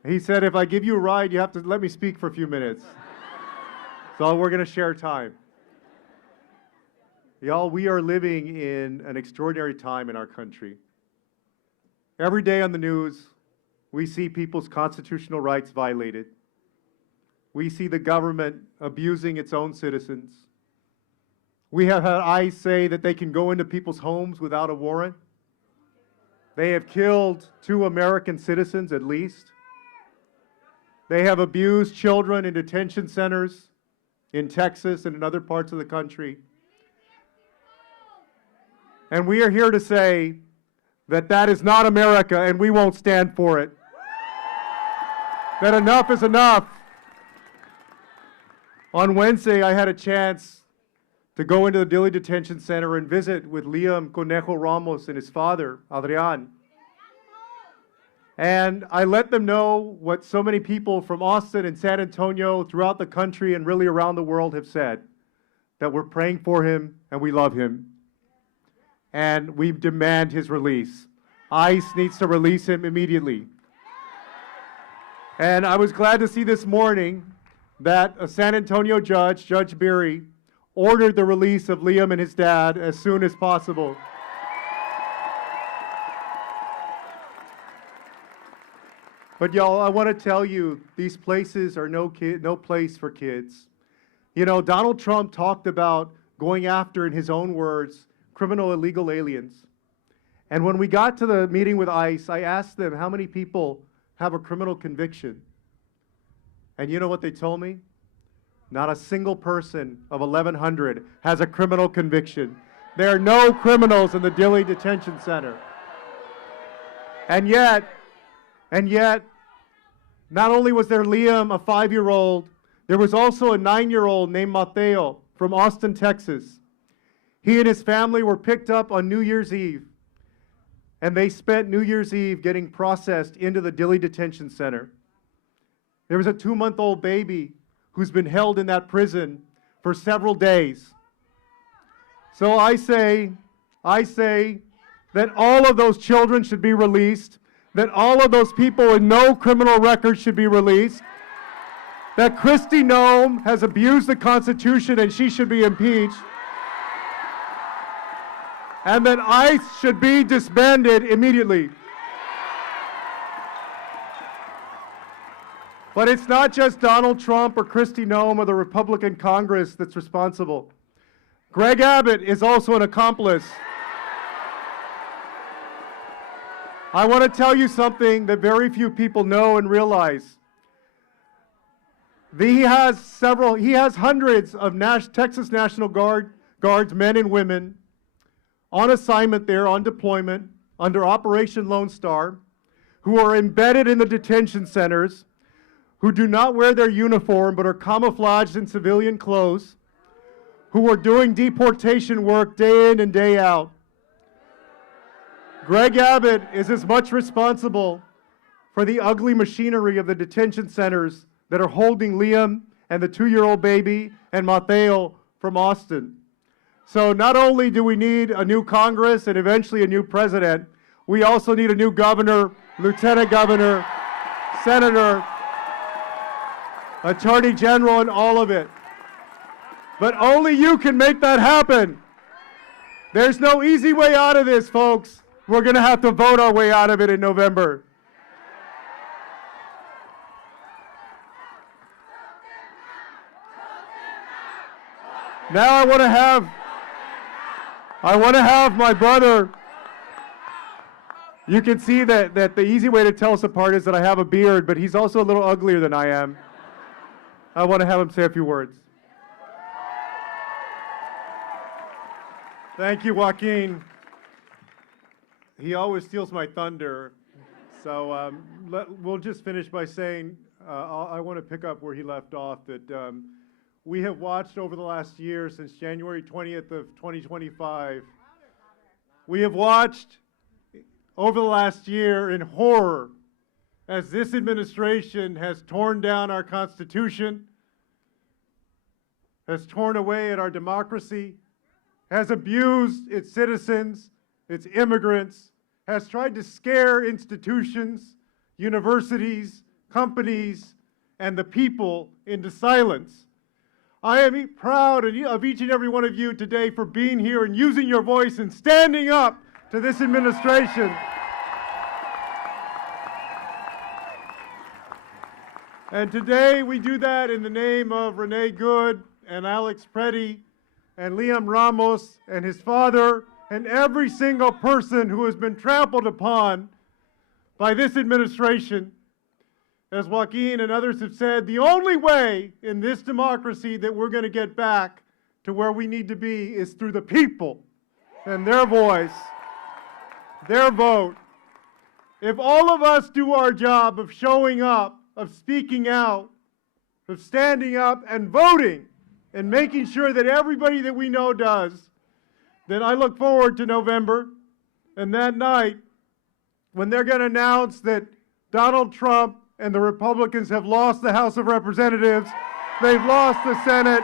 He said, if I give you a ride, you have to let me speak for a few minutes. So we're going to share time. Y'all, we are living in an extraordinary time in our country. Every day on the news, we see people's constitutional rights violated. We see the government abusing its own citizens. We have had ICE say that they can go into people's homes without a warrant. They have killed 2 American citizens at least. They have abused children in detention centers in Texas and in other parts of the country. And we are here to say that that is not America, and we won't stand for it. That enough is enough. On Wednesday, I had a chance to go into the Dilley Detention Center and visit with Liam Conejo Ramos and his father, Adrian. And I let them know what so many people from Austin and San Antonio, throughout the country and really around the world have said, that we're praying for him and we love him. And we demand his release. ICE needs to release him immediately. And I was glad to see this morning that a San Antonio judge, Judge Beery, ordered the release of Liam and his dad as soon as possible. But y'all, I want to tell you, these places are no place for kids. You know, Donald Trump talked about going after, in his own words, criminal illegal aliens. And when we got to the meeting with ICE, I asked them how many people have a criminal conviction. And you know what they told me? Not a single person of 1,100 has a criminal conviction. There are no criminals in the Dilley Detention Center. And yet, not only was there Liam, a 5-year-old, there was also a 9-year-old named Mateo from Austin, Texas. He and his family were picked up on New Year's Eve, and they spent New Year's Eve getting processed into the Dilley Detention Center. There was a 2-month-old baby who's been held in that prison for several days. So I say that all of those children should be released, that all of those people with no criminal record should be released, that Kristi Noem has abused the Constitution and she should be impeached, and that ICE should be disbanded immediately. But it's not just Donald Trump or Kristi Noem or the Republican Congress that's responsible. Greg Abbott is also an accomplice. I want to tell you something that very few people know and realize. He has hundreds of Texas National Guards, men and women, on assignment there, on deployment, under Operation Lone Star, who are embedded in the detention centers, who do not wear their uniform but are camouflaged in civilian clothes, who are doing deportation work day in and day out. Greg Abbott is as much responsible for the ugly machinery of the detention centers that are holding Liam and the 2-year-old baby and Mateo from Austin. So not only do we need a new Congress and eventually a new president, we also need a new governor, lieutenant governor, senator, attorney general, and all of it. But only you can make that happen. There's no easy way out of this, folks. We're going to have to vote our way out of it in November. Now I want to have my brother. You can see that the easy way to tell us apart is that I have a beard, but he's also a little uglier than I am. I want to have him say a few words. Thank you, Joaquin. He always steals my thunder. So we'll just finish by saying, I want to pick up where he left off, that we have watched over the last year, since January 20th of 2025, we have watched over the last year in horror as this administration has torn down our Constitution, has torn away at our democracy, has abused its citizens, its immigrants, has tried to scare institutions, universities, companies, and the people into silence. I am proud of each and every one of you today for being here and using your voice and standing up to this administration. And today we do that in the name of Renee Good and Alex Preddy and Liam Ramos and his father and every single person who has been trampled upon by this administration. As Joaquin and others have said, the only way in this democracy that we're going to get back to where we need to be is through the people and their voice, their vote. If all of us do our job of showing up, of speaking out, of standing up and voting and making sure that everybody that we know does, then I look forward to November and that night when they're going to announce that Donald Trump and the Republicans have lost the House of Representatives, they've lost the Senate,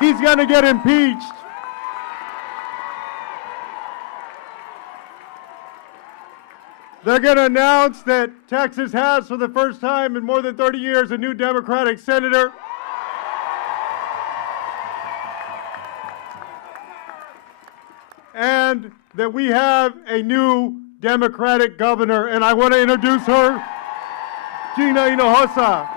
he's going to get impeached. They're going to announce that Texas has, for the first time in more than 30 years, a new Democratic senator. And that we have a new Democratic governor, and I want to introduce her, Gina Hinojosa.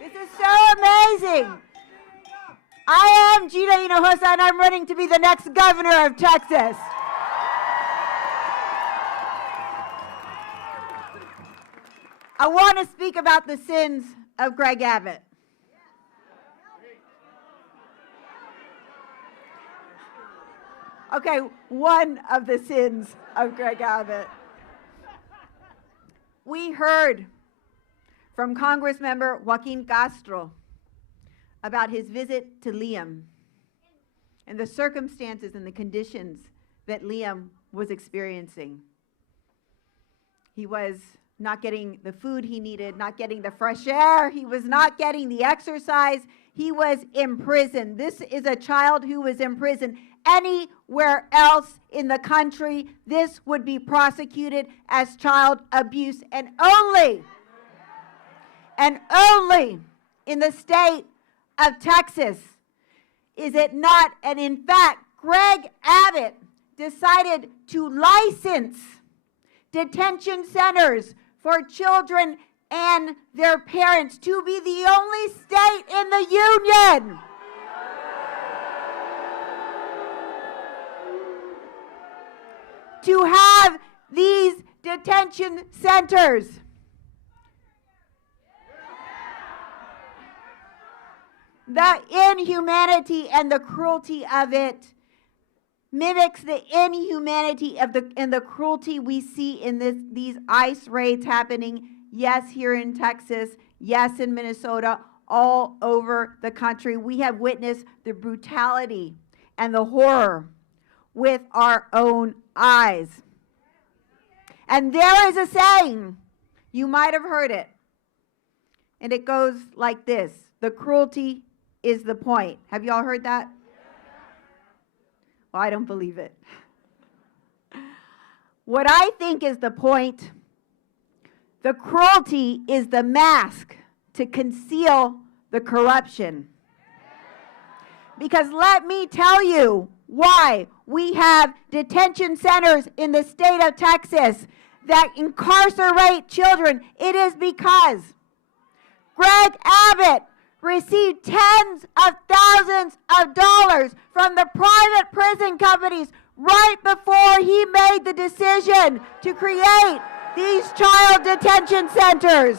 This is so amazing. I am Gina Hinojosa, and I'm running to be the next governor of Texas. I want to speak about the sins of Greg Abbott. Okay, one of the sins of Greg Abbott. We heard from Congressmember Joaquin Castro about his visit to Liam and the circumstances and the conditions that Liam was experiencing. He was not getting the food he needed, not getting the fresh air, he was not getting the exercise, he was in prison. This is a child who was in prison. Anywhere else in the country, this would be prosecuted as child abuse, and only in the state of Texas is it not. And in fact, Greg Abbott decided to license detention centers for children and their parents to be the only state in the union to have these detention centers. The inhumanity and the cruelty of it mimics the inhumanity of the cruelty we see in these ICE raids happening, yes, here in Texas, yes, in Minnesota, all over the country. We have witnessed the brutality and the horror with our own eyes. And there is a saying, you might have heard it, and it goes like this: the cruelty is the point. Have you all heard that? Well, I don't believe it. What I think is the point, the cruelty is the mask to conceal the corruption. Because let me tell you why we have detention centers in the state of Texas that incarcerate children. It is because Greg Abbott received tens of thousands of dollars from the private prison companies right before he made the decision to create these child detention centers.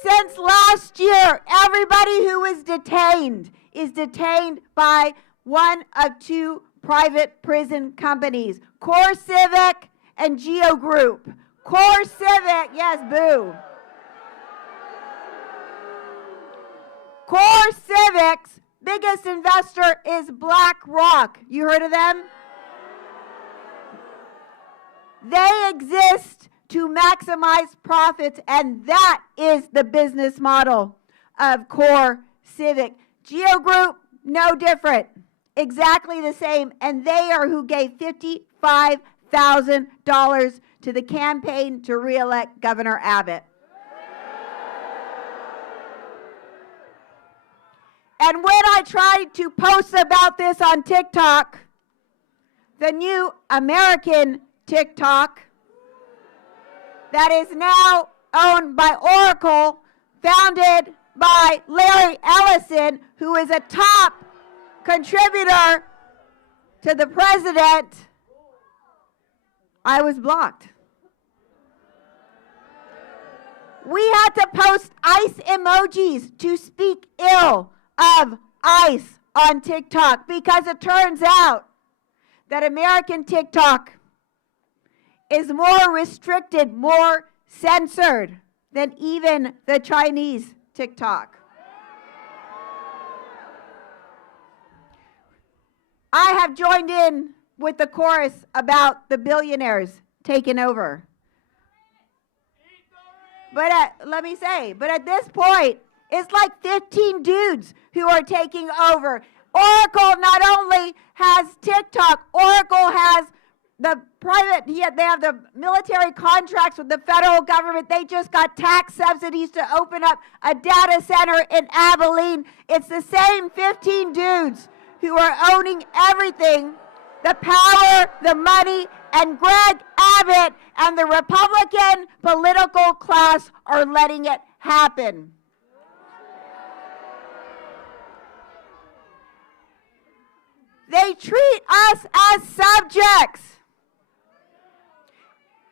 Since last year, everybody who is detained by one of two private prison companies, Core Civic and Geo Group. Core Civic, yes, boo. Core Civic's biggest investor is BlackRock. You heard of them? They exist to maximize profits, and that is the business model of Core Civic. Geo Group, no different, exactly the same, and they are who gave $55,000 to the campaign to re-elect Governor Abbott. And when I tried to post about this on TikTok, the new American TikTok that is now owned by Oracle, founded by Larry Ellison, who is a top contributor to the president, I was blocked. We had to post ice emojis to speak ill of ICE on TikTok because it turns out that American TikTok is more restricted, more censored than even the Chinese TikTok. I have joined in with the chorus about the billionaires taking over. But let me say, but at this point, it's like 15 dudes who are taking over. Oracle not only has TikTok, Oracle has the private, they have the military contracts with the federal government. They just got tax subsidies to open up a data center in Abilene. It's the same 15 dudes who are owning everything, the power, the money, and Greg Abbott and the Republican political class are letting it happen. They treat us as subjects.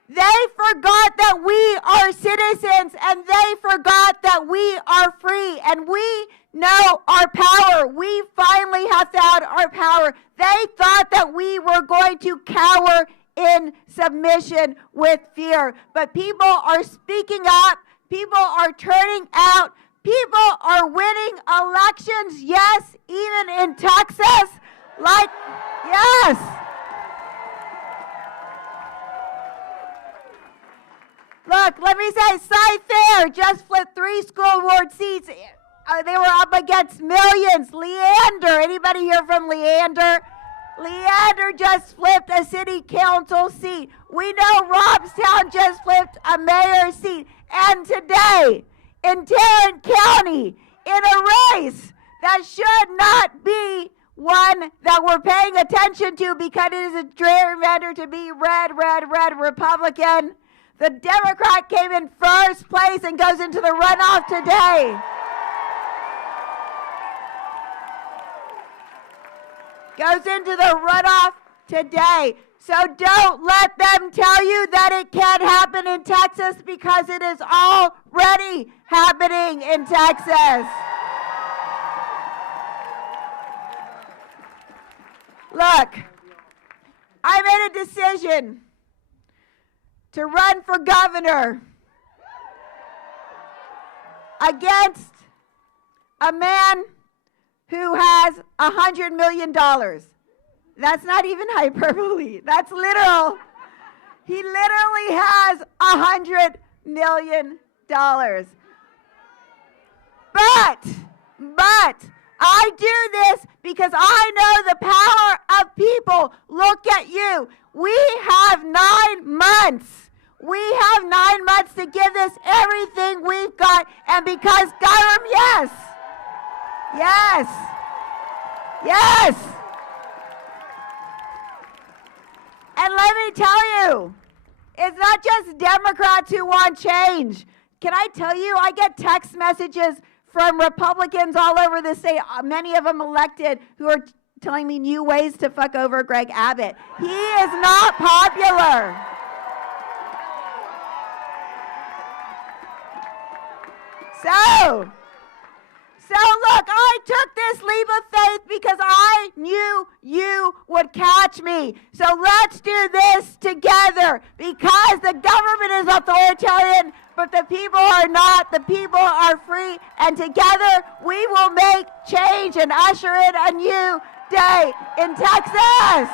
They forgot that we are citizens, and they forgot that we are free, and we know our power. We finally have found our power. They thought that we were going to cower in submission with fear. But people are speaking up. People are turning out. People are winning elections, yes, even in Texas. Yes. Look, let me say, Cy-Fair just flipped 3 school board seats. They were up against millions. Leander, anybody hear from Leander? Leander just flipped a city council seat. We know Robstown just flipped a mayor's seat. And today, in Tarrant County, in a race that should not be one that we're paying attention to because it is a gerrymander to be red Republican, the Democrat came in first place and goes into the runoff today. Goes into the runoff today. So don't let them tell you that it can't happen in Texas, because it is already happening in Texas. Look, I made a decision to run for governor against a man who has $100 million. That's not even hyperbole. That's literal. He literally has $100 million. But I do this because I know the power of people. Look at you. We have 9 months. We have 9 months to give this everything we've got. And because government, yes. And let me tell you, it's not just Democrats who want change. Can I tell you, I get text messages from Republicans all over the state, many of them elected, who are telling me new ways to fuck over Greg Abbott. He is not popular. So look, I took this leap of faith because I knew you would catch me. So let's do this together, because the government is authoritarian, but the people are not. The people are free, and together we will make change and usher in a new day in Texas.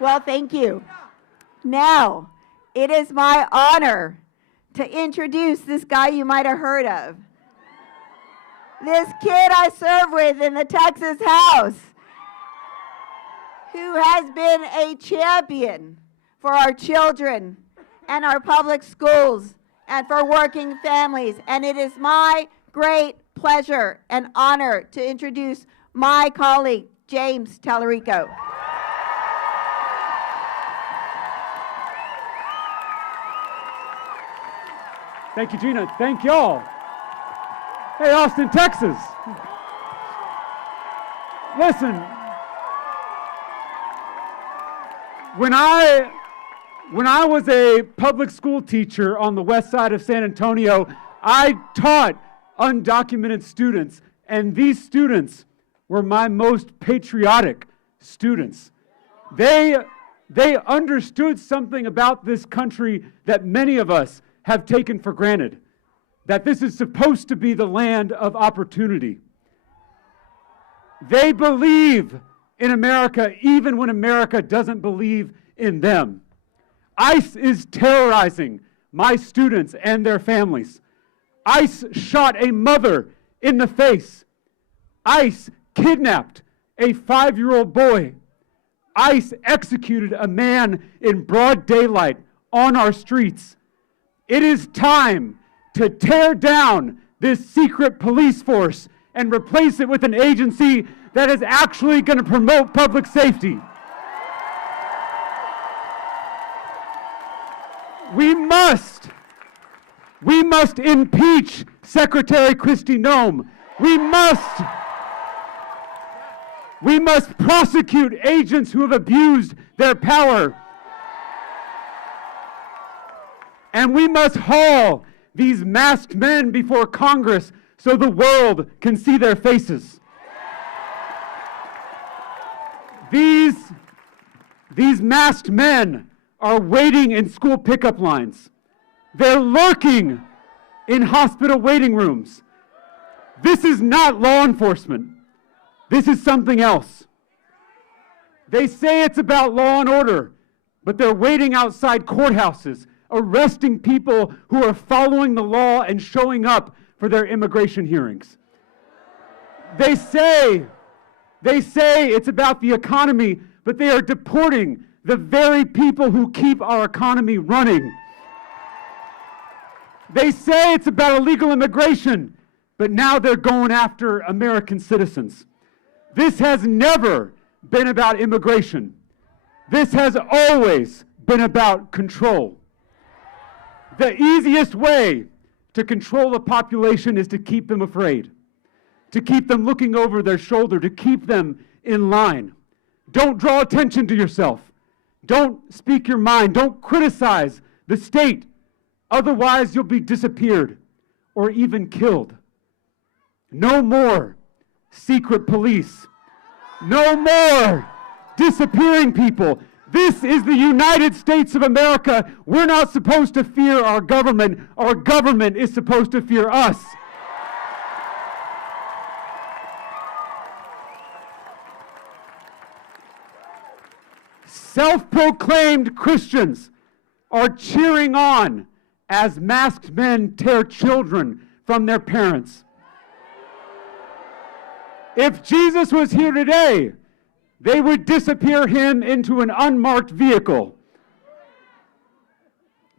Well, thank you. Now, it is my honor to introduce this guy you might have heard of. This kid I serve with in the Texas House, who has been a champion for our children and our public schools and for working families. And it is my great pleasure and honor to introduce my colleague, James Talarico. Thank you, Gina. Thank y'all. Hey, Austin, Texas. Listen, when I was a public school teacher on the west side of San Antonio, I taught undocumented students, and these students were my most patriotic students. They understood something about this country that many of us have taken for granted, that this is supposed to be the land of opportunity. They believe in America even when America doesn't believe in them. ICE is terrorizing my students and their families. ICE shot a mother in the face. ICE kidnapped a 5-year-old boy. ICE executed a man in broad daylight on our streets. It is time to tear down this secret police force and replace it with an agency that is actually going to promote public safety. We must impeach Secretary Kristi Noem. We must prosecute agents who have abused their power. And we must haul these masked men before Congress so the world can see their faces. These masked men are waiting in school pickup lines. They're lurking in hospital waiting rooms. This is not law enforcement. This is something else. They say it's about law and order, but they're waiting outside courthouses, arresting people who are following the law and showing up for their immigration hearings. They say it's about the economy, but they are deporting the very people who keep our economy running. They say it's about illegal immigration, but now they're going after American citizens. This has never been about immigration. This has always been about control. The easiest way to control a population is to keep them afraid, to keep them looking over their shoulder, to keep them in line. Don't draw attention to yourself. Don't speak your mind. Don't criticize the state. Otherwise, you'll be disappeared or even killed. No more secret police. No more disappearing people. This is the United States of America. We're not supposed to fear our government. Our government is supposed to fear us. Self-proclaimed Christians are cheering on as masked men tear children from their parents. If Jesus was here today, they would disappear him into an unmarked vehicle.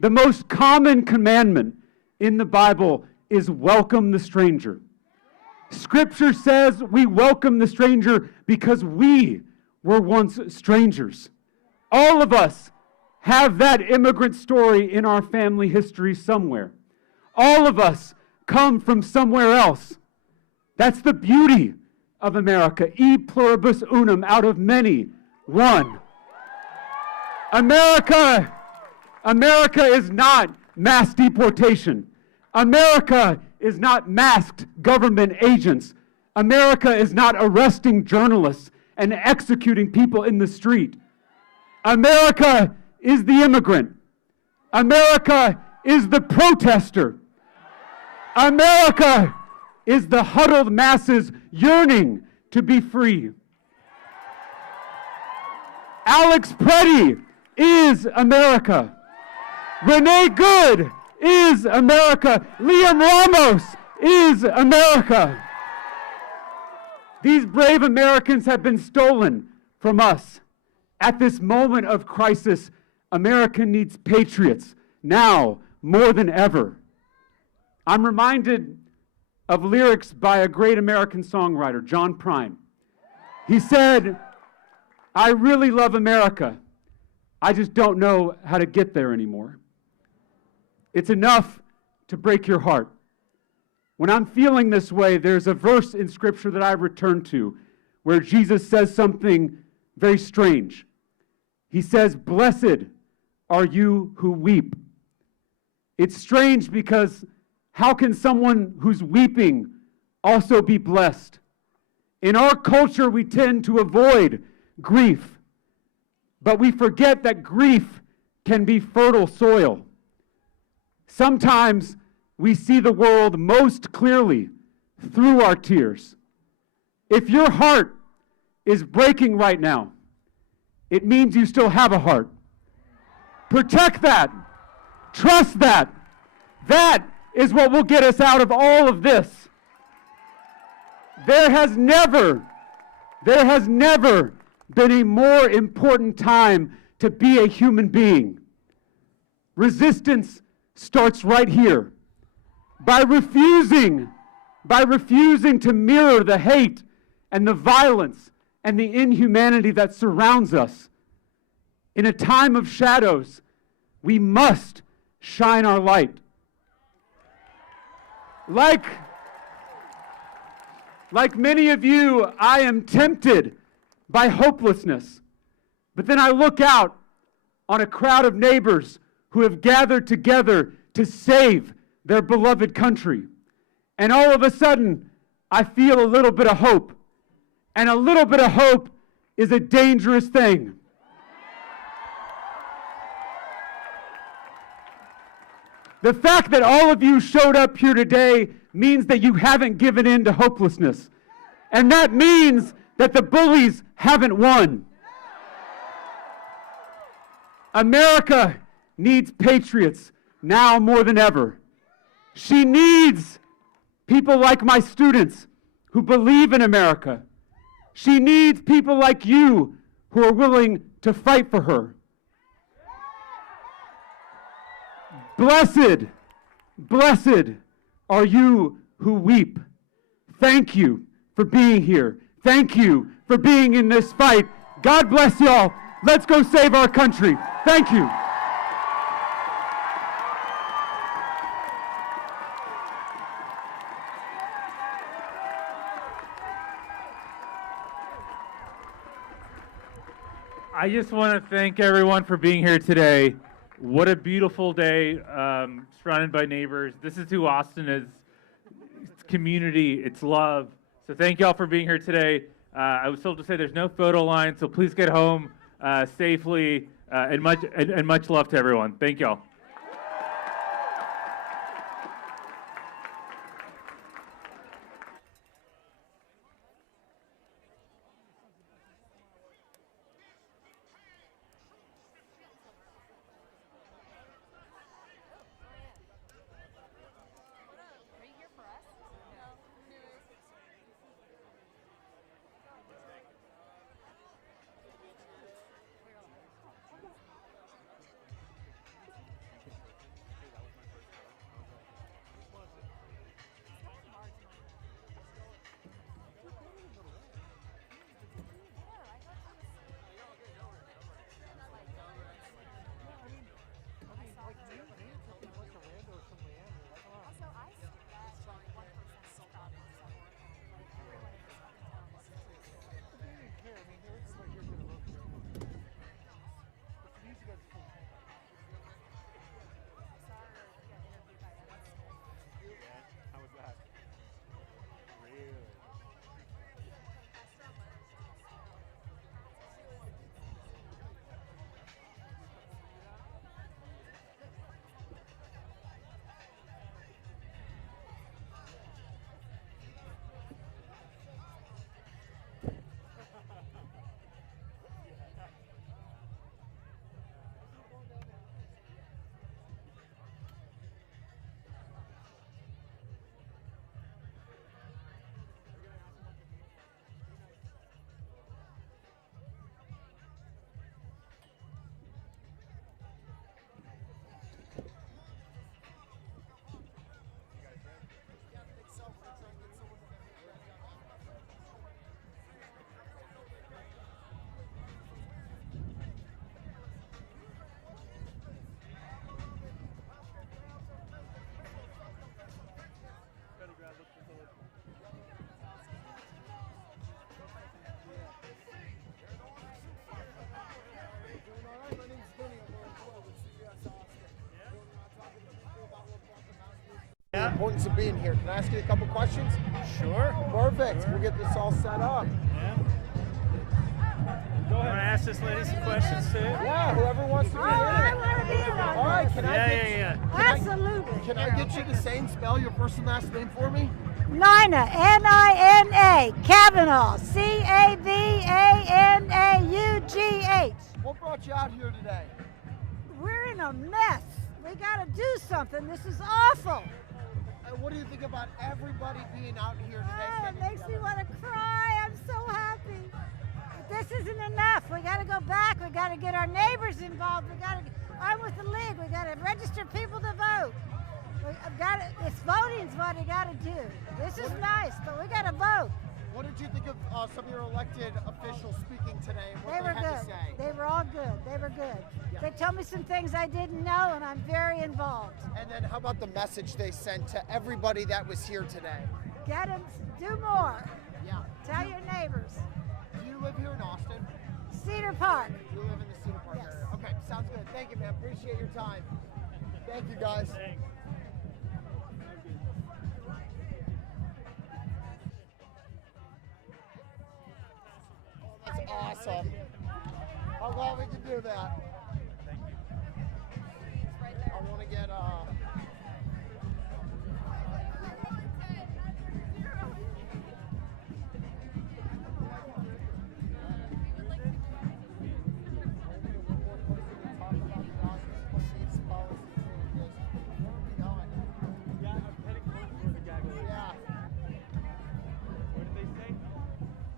The most common commandment in the Bible is welcome the stranger. Scripture says we welcome the stranger because we were once strangers. All of us have that immigrant story in our family history somewhere. All of us come from somewhere else. That's the beauty of America. E pluribus unum, out of many, one. America is not mass deportation. America is not masked government agents. America is not arresting journalists and executing people in the street. America is the immigrant. America is the protester. America is the huddled masses yearning to be free. Alex Preddy is America. Renee Good is America. Liam Ramos is America. These brave Americans have been stolen from us. At this moment of crisis, America needs patriots now more than ever. I'm reminded of lyrics by a great American songwriter, John Prine. He said, "I really love America. I just don't know how to get there anymore." It's enough to break your heart. When I'm feeling this way, there's a verse in Scripture that I return to where Jesus says something very strange. He says, "Blessed are you who weep." It's strange because how can someone who's weeping also be blessed? In our culture, we tend to avoid grief, but we forget that grief can be fertile soil. Sometimes we see the world most clearly through our tears. If your heart is breaking right now, it means you still have a heart. Protect that. Trust that. That is what will get us out of all of this. There has never been a more important time to be a human being. Resistance starts right here. By refusing to mirror the hate and the violence and the inhumanity that surrounds us. In a time of shadows, we must shine our light. Like many of you, I am tempted by hopelessness. But then I look out on a crowd of neighbors who have gathered together to save their beloved country. And all of a sudden, I feel a little bit of hope. And a little bit of hope is a dangerous thing. The fact that all of you showed up here today means that you haven't given in to hopelessness. And that means that the bullies haven't won. America needs patriots now more than ever. She needs people like my students who believe in America. She needs people like you who are willing to fight for her. Blessed, blessed are you who weep. Thank you for being here. Thank you for being in this fight. God bless y'all. Let's go save our country. Thank you. I just want to thank everyone for being here today. What a beautiful day, surrounded by neighbors. This is who Austin is. It's community, it's love. So thank y'all for being here today. I was told to say there's no photo line, so please get home safely, and much love to everyone. Thank y'all. importance of being here. Can I ask you a couple questions? Sure. Perfect. We'll get this all set up. Yeah. Go ahead. Want to ask this lady some questions too? Yeah, whoever wants to be in. I want to be one. All right, can I Yeah. Absolutely. Can I get you to say and spell your first and last name for me? Nina, Nina, Kavanaugh, Cavanaugh. What brought you out here today? We're in a mess. We got to do something. This is awful. What do you think about everybody being out here today? Oh, it makes me want to cry. I'm so happy. But this isn't enough. We got to go back. We got to get our neighbors involved. I'm with the league. We got to register people to vote. It's voting's what we got to do. This is nice, but we got to vote. What did you think of some of your elected officials speaking today and what They were had good. to say? They were all good. They were good. Yeah. They told me some things I didn't know, and I'm very involved. And then how about the message they sent to everybody that was here today? Get them, do more. Yeah. Tell your neighbors. Do you live here in Austin? Cedar Park. You live in the Cedar Park area. Okay, sounds good. Thank you, man. Appreciate your time. Thank you, guys. Thanks. That's awesome. I'm glad we can do that. I want to get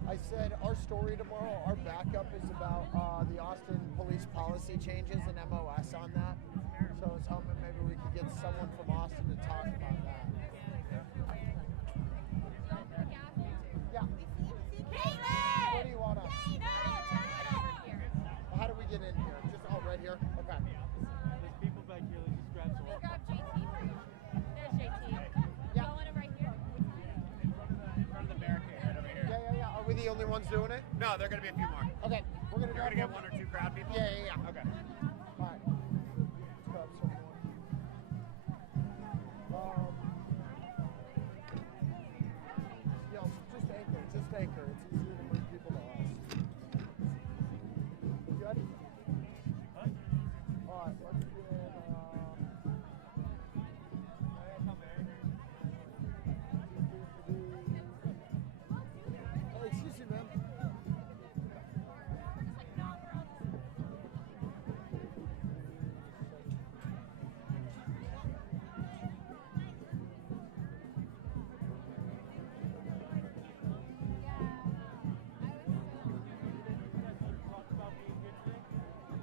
I said our story tomorrow, our backup is about the Austin police policy changes and MOS on that. So I was hoping maybe we could get someone from Austin to talk about that. Yeah. What do you want us? How do we get in here? Just right here? Okay. There's people back here. Let's just grab some. We'll grab JT for you. There's JT. Yeah. You want him right here? In front of the barricade right over here. Yeah. Are we the only ones doing it? No, there are going to be a few more. Okay. We're going to You're going to get one or two crowd people? Yeah. Okay. All right. Let's grab some more. Just anchor. It's easier to bring people to us. You ready? Huh? All right, let's get,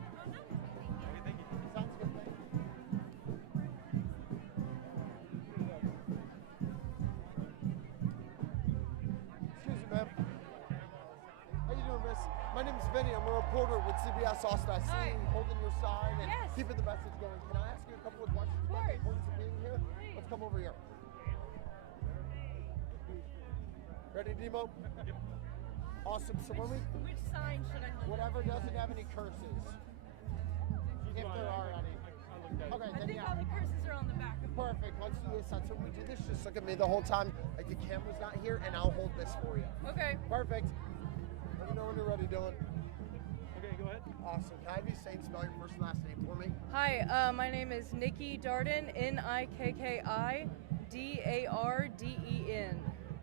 Hey, excuse me, ma'am. Sounds good, thank you. Excuse me, ma'am. How you doing, miss? My name is Vinny. I'm a reporter with CBS Austin. I see you holding your sign and keeping the message going. Can I ask you a couple of questions about the importance of being here? Let's come over here. Ready, Demo? Awesome. So when we... Which sign should I hold? Whatever doesn't have any curses. If there are any. Okay, I then think yeah. all the curses are on the back of Perfect. Let's do this. So when we do this, just look at me the whole time. Like the camera's not here, and I'll hold this for you. Okay. Perfect. Let me know when you're ready, Dylan. Okay, go ahead. Awesome. Can I have you say and spell your first and last name for me? Hi, my name is Nikki Darden, Nikki Darden.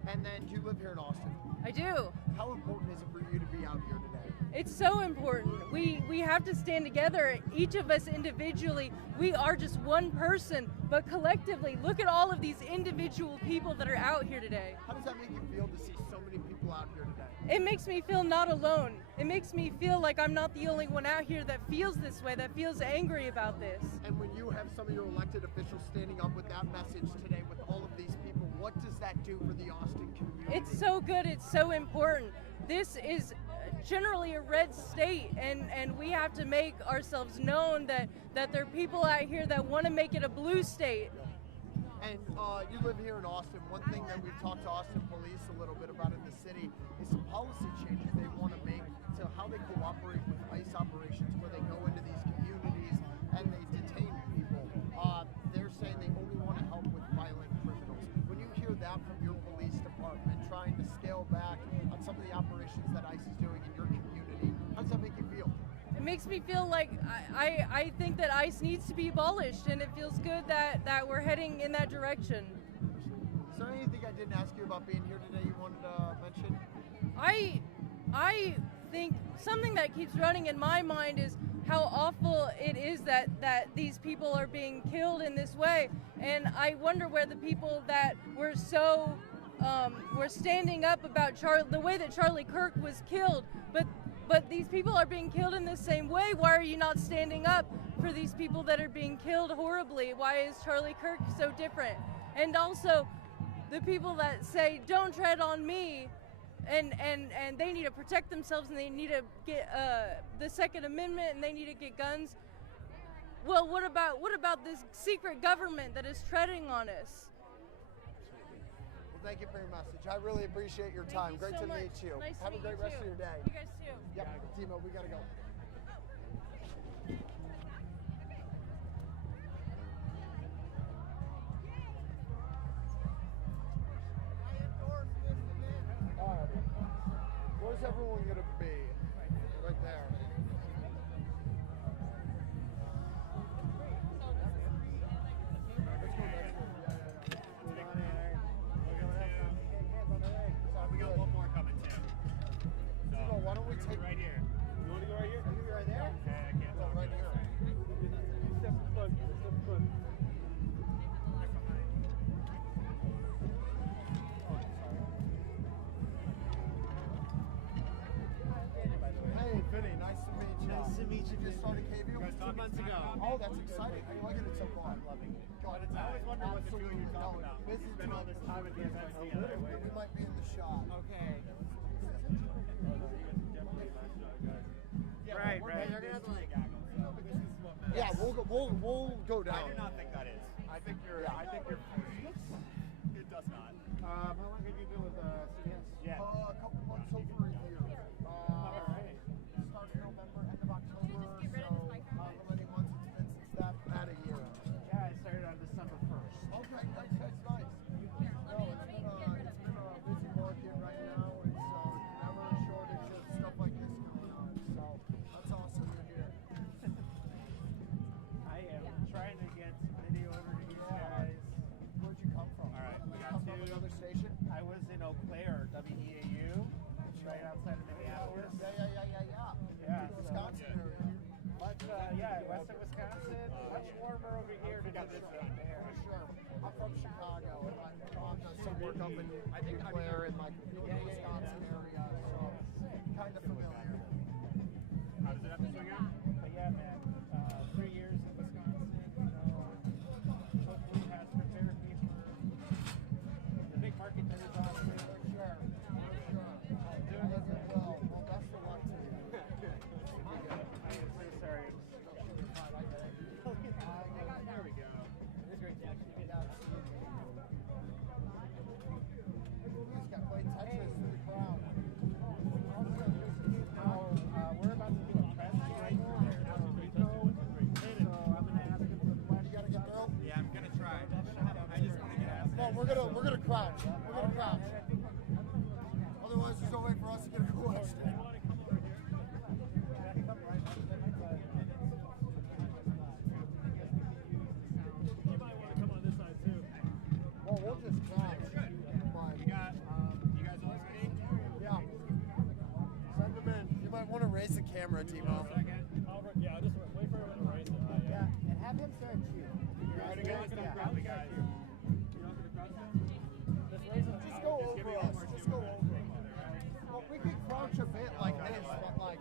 And then do you live here in Austin? I do. How important is it for you to be out here today? It's so important. We have to stand together. Each of us individually, we are just one person, but collectively, look at all of these individual people that are out here today. How does that make you feel to see so many people out here today? It makes me feel not alone. It makes me feel like I'm not the only one out here that feels this way, that feels angry about this. And when you have some of your elected officials standing up with that message today with all of these people, what does that do for the Austin community? It's so good. It's so important. This is generally a red state, and we have to make ourselves known that there are people out here that want to make it a blue state. And you live here in Austin. One thing that we've talked to Austin police a little bit about in the city is some policy changes they want to make to how they cooperate with ICE operations, where they go into these communities and they detain people. They're saying they only want to help with violent criminals. makes me feel like I think that ICE needs to be abolished, and it feels good that we're heading in that direction. Is there anything I didn't ask you about being here today you wanted to mention? I think something that keeps running in my mind is how awful it is that these people are being killed in this way, and I wonder where the people that were so were standing up about the way that Charlie Kirk was killed, but these people are being killed in the same way. Why are you not standing up for these people that are being killed horribly? Why is Charlie Kirk so different? And also, the people that say, don't tread on me, and they need to protect themselves, and they need to get the Second Amendment, and they need to get guns. Well, what about this secret government that is treading on us? Well, thank you for your message. I really appreciate your time. Great to meet you. Nice Have to a meet great you rest too. of your day. You guys too. Yep, Timo, we gotta go. Where's everyone gonna be? Right there. We got one more coming too. So, why don't we take right here? You want to go right here? You right there? Okay, I can't talk right here. Step in front. Step in front. Hey, Vinny, nice to meet you. Nice to meet you. Just started KVU 2 months ago. Oh, that's exciting. How are you liking it so far? I'm loving it. God, I always wonder what the field you're talking about. Busy You spend all this time at the events We together. might be in the shot. Okay. Right, right. They're gonna have to like. Yeah, we'll go down. I do not think that is. I think you're. Yeah. I think you're. It does not. How long have you been with CBS? Yeah. A couple months over a year. Start of November, end of October. So, however many months it's been since that, about a year. Yeah, I started on December 1st. Okay, that's nice. No, it's been a busy market right now. It's never a shortage of stuff like this going on. So that's awesome to hear. I am trying to get some video over to you guys. Where'd you come from? All right, we got Come from another station? I was in Eau Claire, WEAU, right outside of Minneapolis. Yeah. Wisconsin area. But western Wisconsin, much warmer over here than it is up there. For sure. I'm from Chicago, and I've done some work up in Eau Claire and like Wisconsin area, so kind of familiar. How does it have to swing out? But yeah, man, 3 years in Wisconsin, hopefully has prepared me for the big market that is on here. For sure. Doing it well. Well, best of luck to you. I am so sorry. There we go. It is great to actually get out. He's got played Tetris to the crowd. We're about to do a press right there. So I'm gonna ask him some questions. You gotta get through? Yeah, I'm gonna try. I just want to get asked. No, we're gonna crouch. We're gonna crouch. Otherwise, there's no way for us to get a question. You might want to come on this side too. Well, we'll just crouch. You got, you guys listening? Yeah. Send them in. You might want to raise the camera, Timo. Yeah, I'll just wait for everyone to raise it. Yeah, and have him start shooting. Guys. Just go over us. Just go over us. Well, we could crouch a bit like this, but like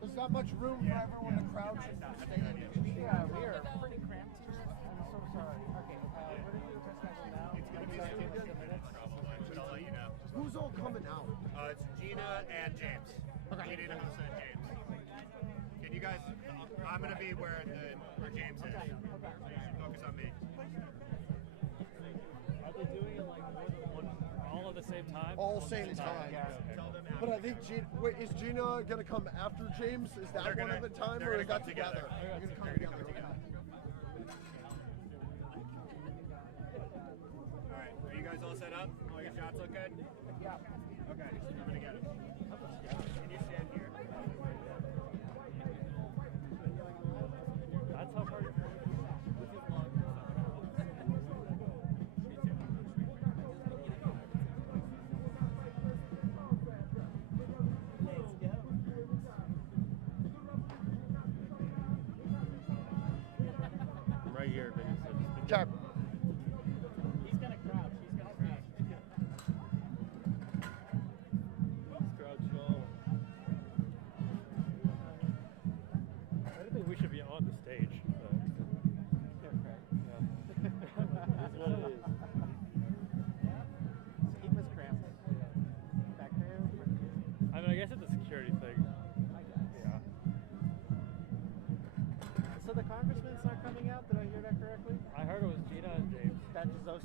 there's not much room for everyone to crouch and stand. Yeah, we are pretty cramped here. I'm so sorry. Okay, what are you discussing now? It's going to be 2 minutes probably, but I'll let you know. Who's all coming out? It's Gina and James. Okay. Gina Husa and James. Can you guys? I'm going to be where James is. So you should focus on me. Are they doing it like all at the same time? All same time. But I think is Gina gonna come after James? Is that one at a time, or is that together? They're gonna come together. Okay. All right. Are you guys all set up? All your shots look good? Yeah. Okay. I'm gonna get it. Can you stand here?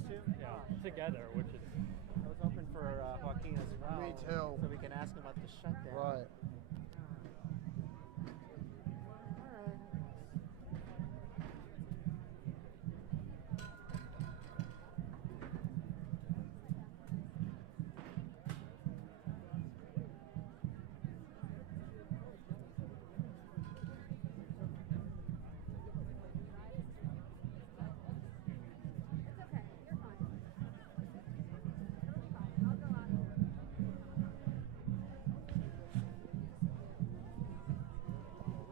to? Yeah, together, which is. I was hoping for Joaquin as well. Me too. So we can ask him about the shutdown. Right.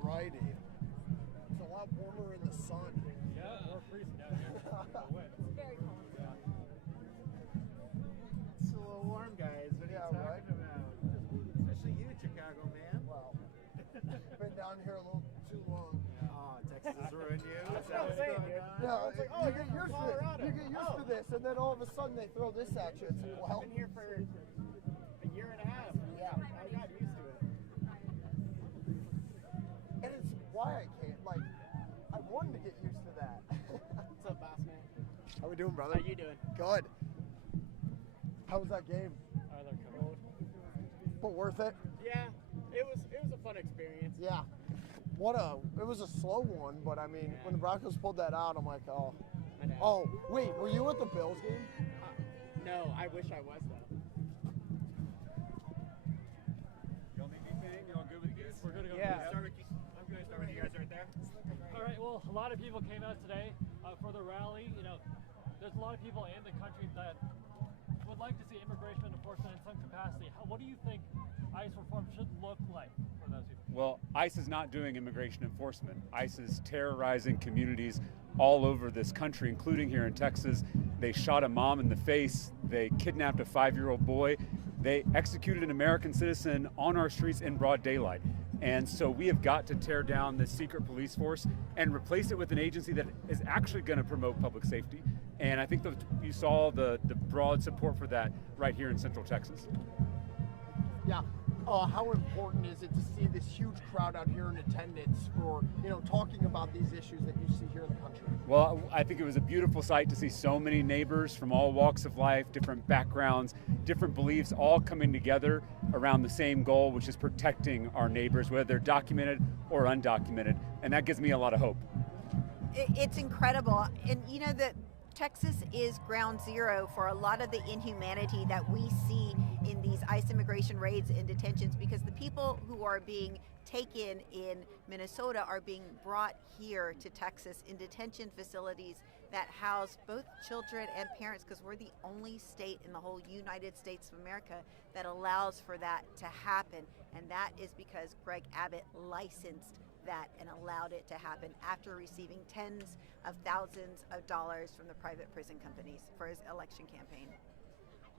Righty. It's a lot warmer in the sun. Yeah, more freezing down here. It's very cold. It's a little warm, guys. What are you talking about? Especially you, Chicago man. Well, been down here a little too long. Oh, Texas has ruined you. That's what I'm saying, dude. Yeah, it's like, oh, you get used to it. You get used to this, and then all of a sudden they throw this at you. It's like, well, I've been here for a year and a half. Yeah. I got used to it. And it's why I can't. Like, I wanted to get used to that. What's up, boss man? How we doing, brother? How you doing? Good. How was that game? They're cold. But worth it? Yeah, it was a fun experience. Yeah. It was a slow one, but I mean, when the Broncos pulled that out, I'm like, oh. I know. Oh, wait, were you at the Bills game? No, I wish I was though. Y'all need anything? Y'all good with this? We're good to go. Yeah. I'm going to start with you guys right there. All right. Well, a lot of people came out today for the rally. You know, there's a lot of people in the country that would like to see immigration enforcement in some capacity. What do you think ICE reform should look like for those people? Well, ICE is not doing immigration enforcement. ICE is terrorizing communities all over this country, including here in Texas. They shot a mom in the face. They kidnapped a 5-year-old boy. They executed an American citizen on our streets in broad daylight. And so we have got to tear down this secret police force and replace it with an agency that is actually going to promote public safety. And I think that you saw the broad support for that right here in Central Texas. Yeah. How important is it to see this huge crowd out here in attendance for, talking about these issues that you see here in the country? Well, I think it was a beautiful sight to see so many neighbors from all walks of life, different backgrounds, different beliefs, all coming together around the same goal, which is protecting our neighbors, whether they're documented or undocumented. And that gives me a lot of hope. It's incredible. And that Texas is ground zero for a lot of the inhumanity that we see in these ICE immigration raids and detentions, because the people who are being taken in Minnesota are being brought here to Texas in detention facilities that house both children and parents, because we're the only state in the whole United States of America that allows for that to happen. And that is because Greg Abbott licensed that and allowed it to happen after receiving tens of thousands of dollars from the private prison companies for his election campaign.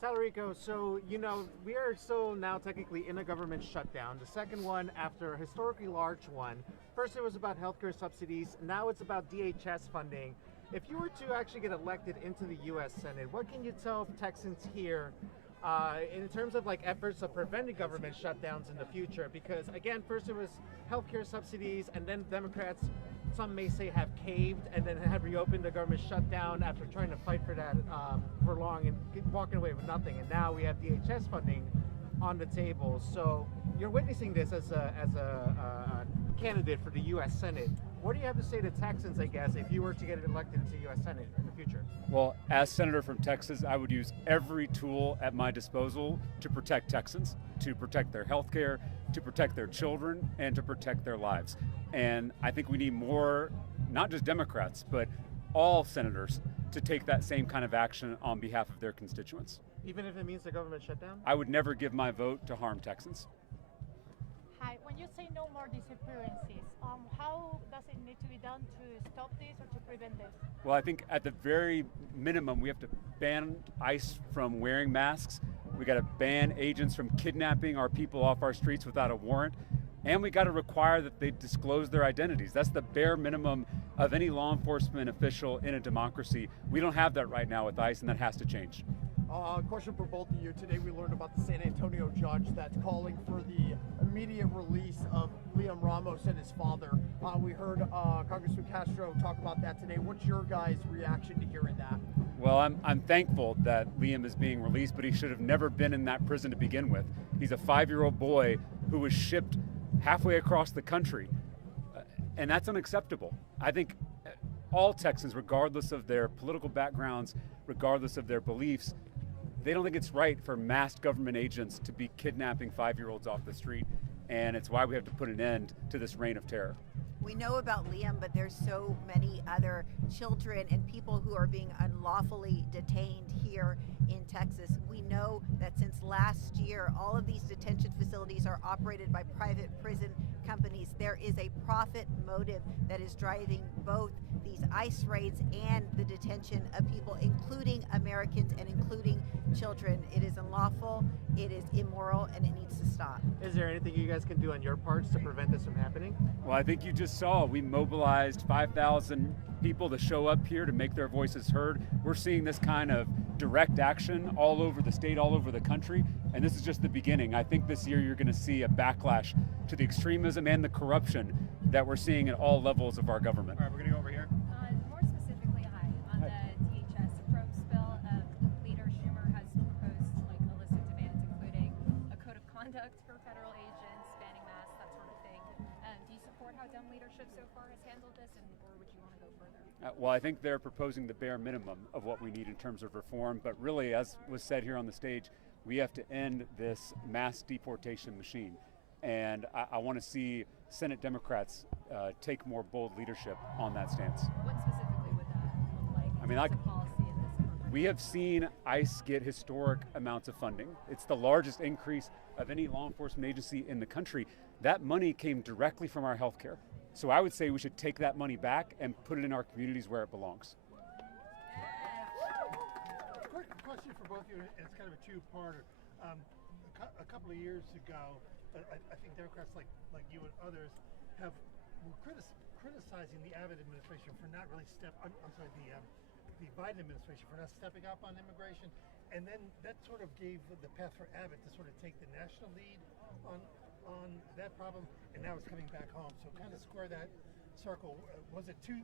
Talarico, so we are still now technically in a government shutdown. The second one after a historically large one. First it was about healthcare subsidies, now it's about DHS funding. If you were to actually get elected into the U.S. Senate, what can you tell Texans here in terms of efforts of preventing government shutdowns in the future? Because again, first it was healthcare subsidies, and then Democrats, some may say, have caved and then have reopened the government shutdown after trying to fight for that for long and walking away with nothing. And now we have DHS funding on the table. So you're witnessing this as a candidate for the U.S. Senate. What do you have to say to Texans, I guess, if you were to get elected to the U.S. Senate in the future? Well, as Senator from Texas, I would use every tool at my disposal to protect Texans, to protect their health care, to protect their children, and to protect their lives. And I think we need more, not just Democrats, but all senators to take that same kind of action on behalf of their constituents. Even if it means the government shutdown? I would never give my vote to harm Texans. Hi, when you say no more disappearances, how does it need to be done to stop this or to prevent this? Well, I think at the very minimum, we have to ban ICE from wearing masks. We got to ban agents from kidnapping our people off our streets without a warrant. And we got to require that they disclose their identities. That's the bare minimum of any law enforcement official in a democracy. We don't have that right now with ICE, and that has to change. Question for both of you. Today we learned about the San Antonio judge that's calling for the immediate release of Liam Ramos and his father. We heard Congressman Castro talk about that today. What's your guys' reaction to hearing that? Well, I'm thankful that Liam is being released, but he should have never been in that prison to begin with. He's a 5-year-old boy who was shipped halfway across the country, and that's unacceptable. I think all Texans, regardless of their political backgrounds, regardless of their beliefs, they don't think it's right for masked government agents to be kidnapping 5-year-olds off the street, and it's why we have to put an end to this reign of terror. We know about Liam, but there's so many other children and people who are being unlawfully detained here in Texas. We know that since last year, all of these detention facilities are operated by private prison companies. There is a profit motive that is driving both these ICE raids and the detention of people, including Americans and including children. It is unlawful, it is immoral, and it needs to stop. Is there anything you guys can do on your parts to prevent this from happening? Well, I think you just saw we mobilized 5,000 people to show up here to make their voices heard. We're seeing this kind of direct action all over the state, all over the country, and this is just the beginning. I think this year you're going to see a backlash to the extremism and the corruption that we're seeing at all levels of our government. All right, we're going to go over here. More specifically, on the DHS approach bill, Leader Schumer has proposed like a list of demands, including a code of conduct for federal agents, banning masks, that sort of thing. Do you support how Dem leadership so far has handled this, or would you want to go further? Well, I think they're proposing the bare minimum of what we need in terms of reform, but really, as was said here on the stage, we have to end this mass deportation machine. And I want to see Senate Democrats take more bold leadership on that stance. What specifically would that look like? I mean, we have seen ICE get historic amounts of funding. It's the largest increase of any law enforcement agency in the country. That money came directly from our healthcare. So I would say we should take that money back and put it in our communities where it belongs. Quick question for both of you, and it's kind of a two-parter. A couple of years ago, I think Democrats like you and others were criticizing the Abbott administration for not really the Biden administration for not stepping up on immigration, and then that sort of gave the path for Abbott to sort of take the national lead on that problem, and now it's coming back home. So kind of square that circle. Was it too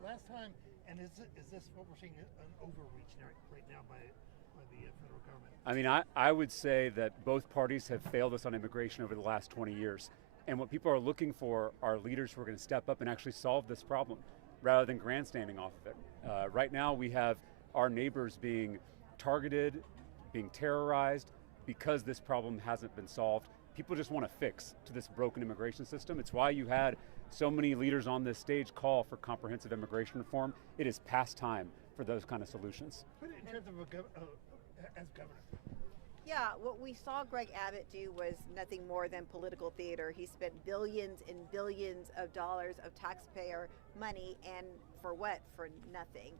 last time, and is this what we're seeing, an overreach right now by the federal government? I mean, I would say that both parties have failed us on immigration over the last 20 years. And what people are looking for are leaders who are going to step up and actually solve this problem rather than grandstanding off of it. Right now, we have our neighbors being targeted, being terrorized because this problem hasn't been solved. People just want a fix to this broken immigration system. It's why you had so many leaders on this stage call for comprehensive immigration reform. It is past time for those kind of solutions. But in terms of as governor. Yeah, what we saw Greg Abbott do was nothing more than political theater. He spent billions and billions of dollars of taxpayer money, and for what? For nothing.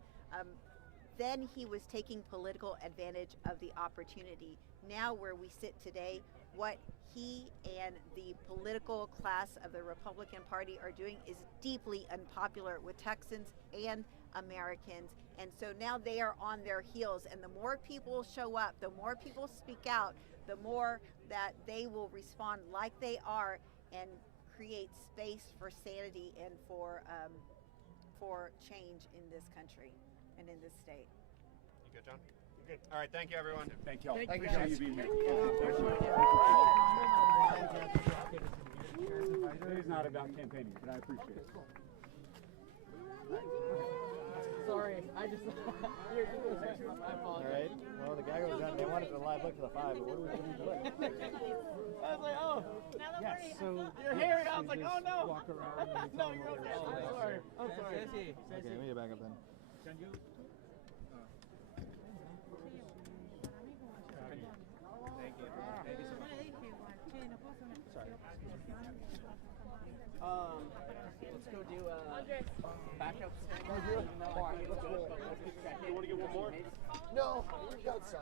Then he was taking political advantage of the opportunity. Now where we sit today, what he and the political class of the Republican Party are doing is deeply unpopular with Texans and Americans. And so now they are on their heels, and the more people show up, the more people speak out, the more that they will respond like they are and create space for sanity and for change in this country and in this state. You good, John? Good. All right, thank you, everyone. Thank you all. Thank you, Appreciate guys. you being here. It is not about campaigning, but I appreciate it. Sorry, I just. Here, I apologize. All right. Well, the guy goes down. They wanted a live look for the 5, but what do we do? I was like, oh. Yes. So you're here, and I was like, oh no. Walk around. No, you're okay. I'm sorry. I'm sorry. Okay, let me get back up then. Can you? Thank you. Thank you so much. Sorry. Let's go do backup. You want to get one more? No, we got some.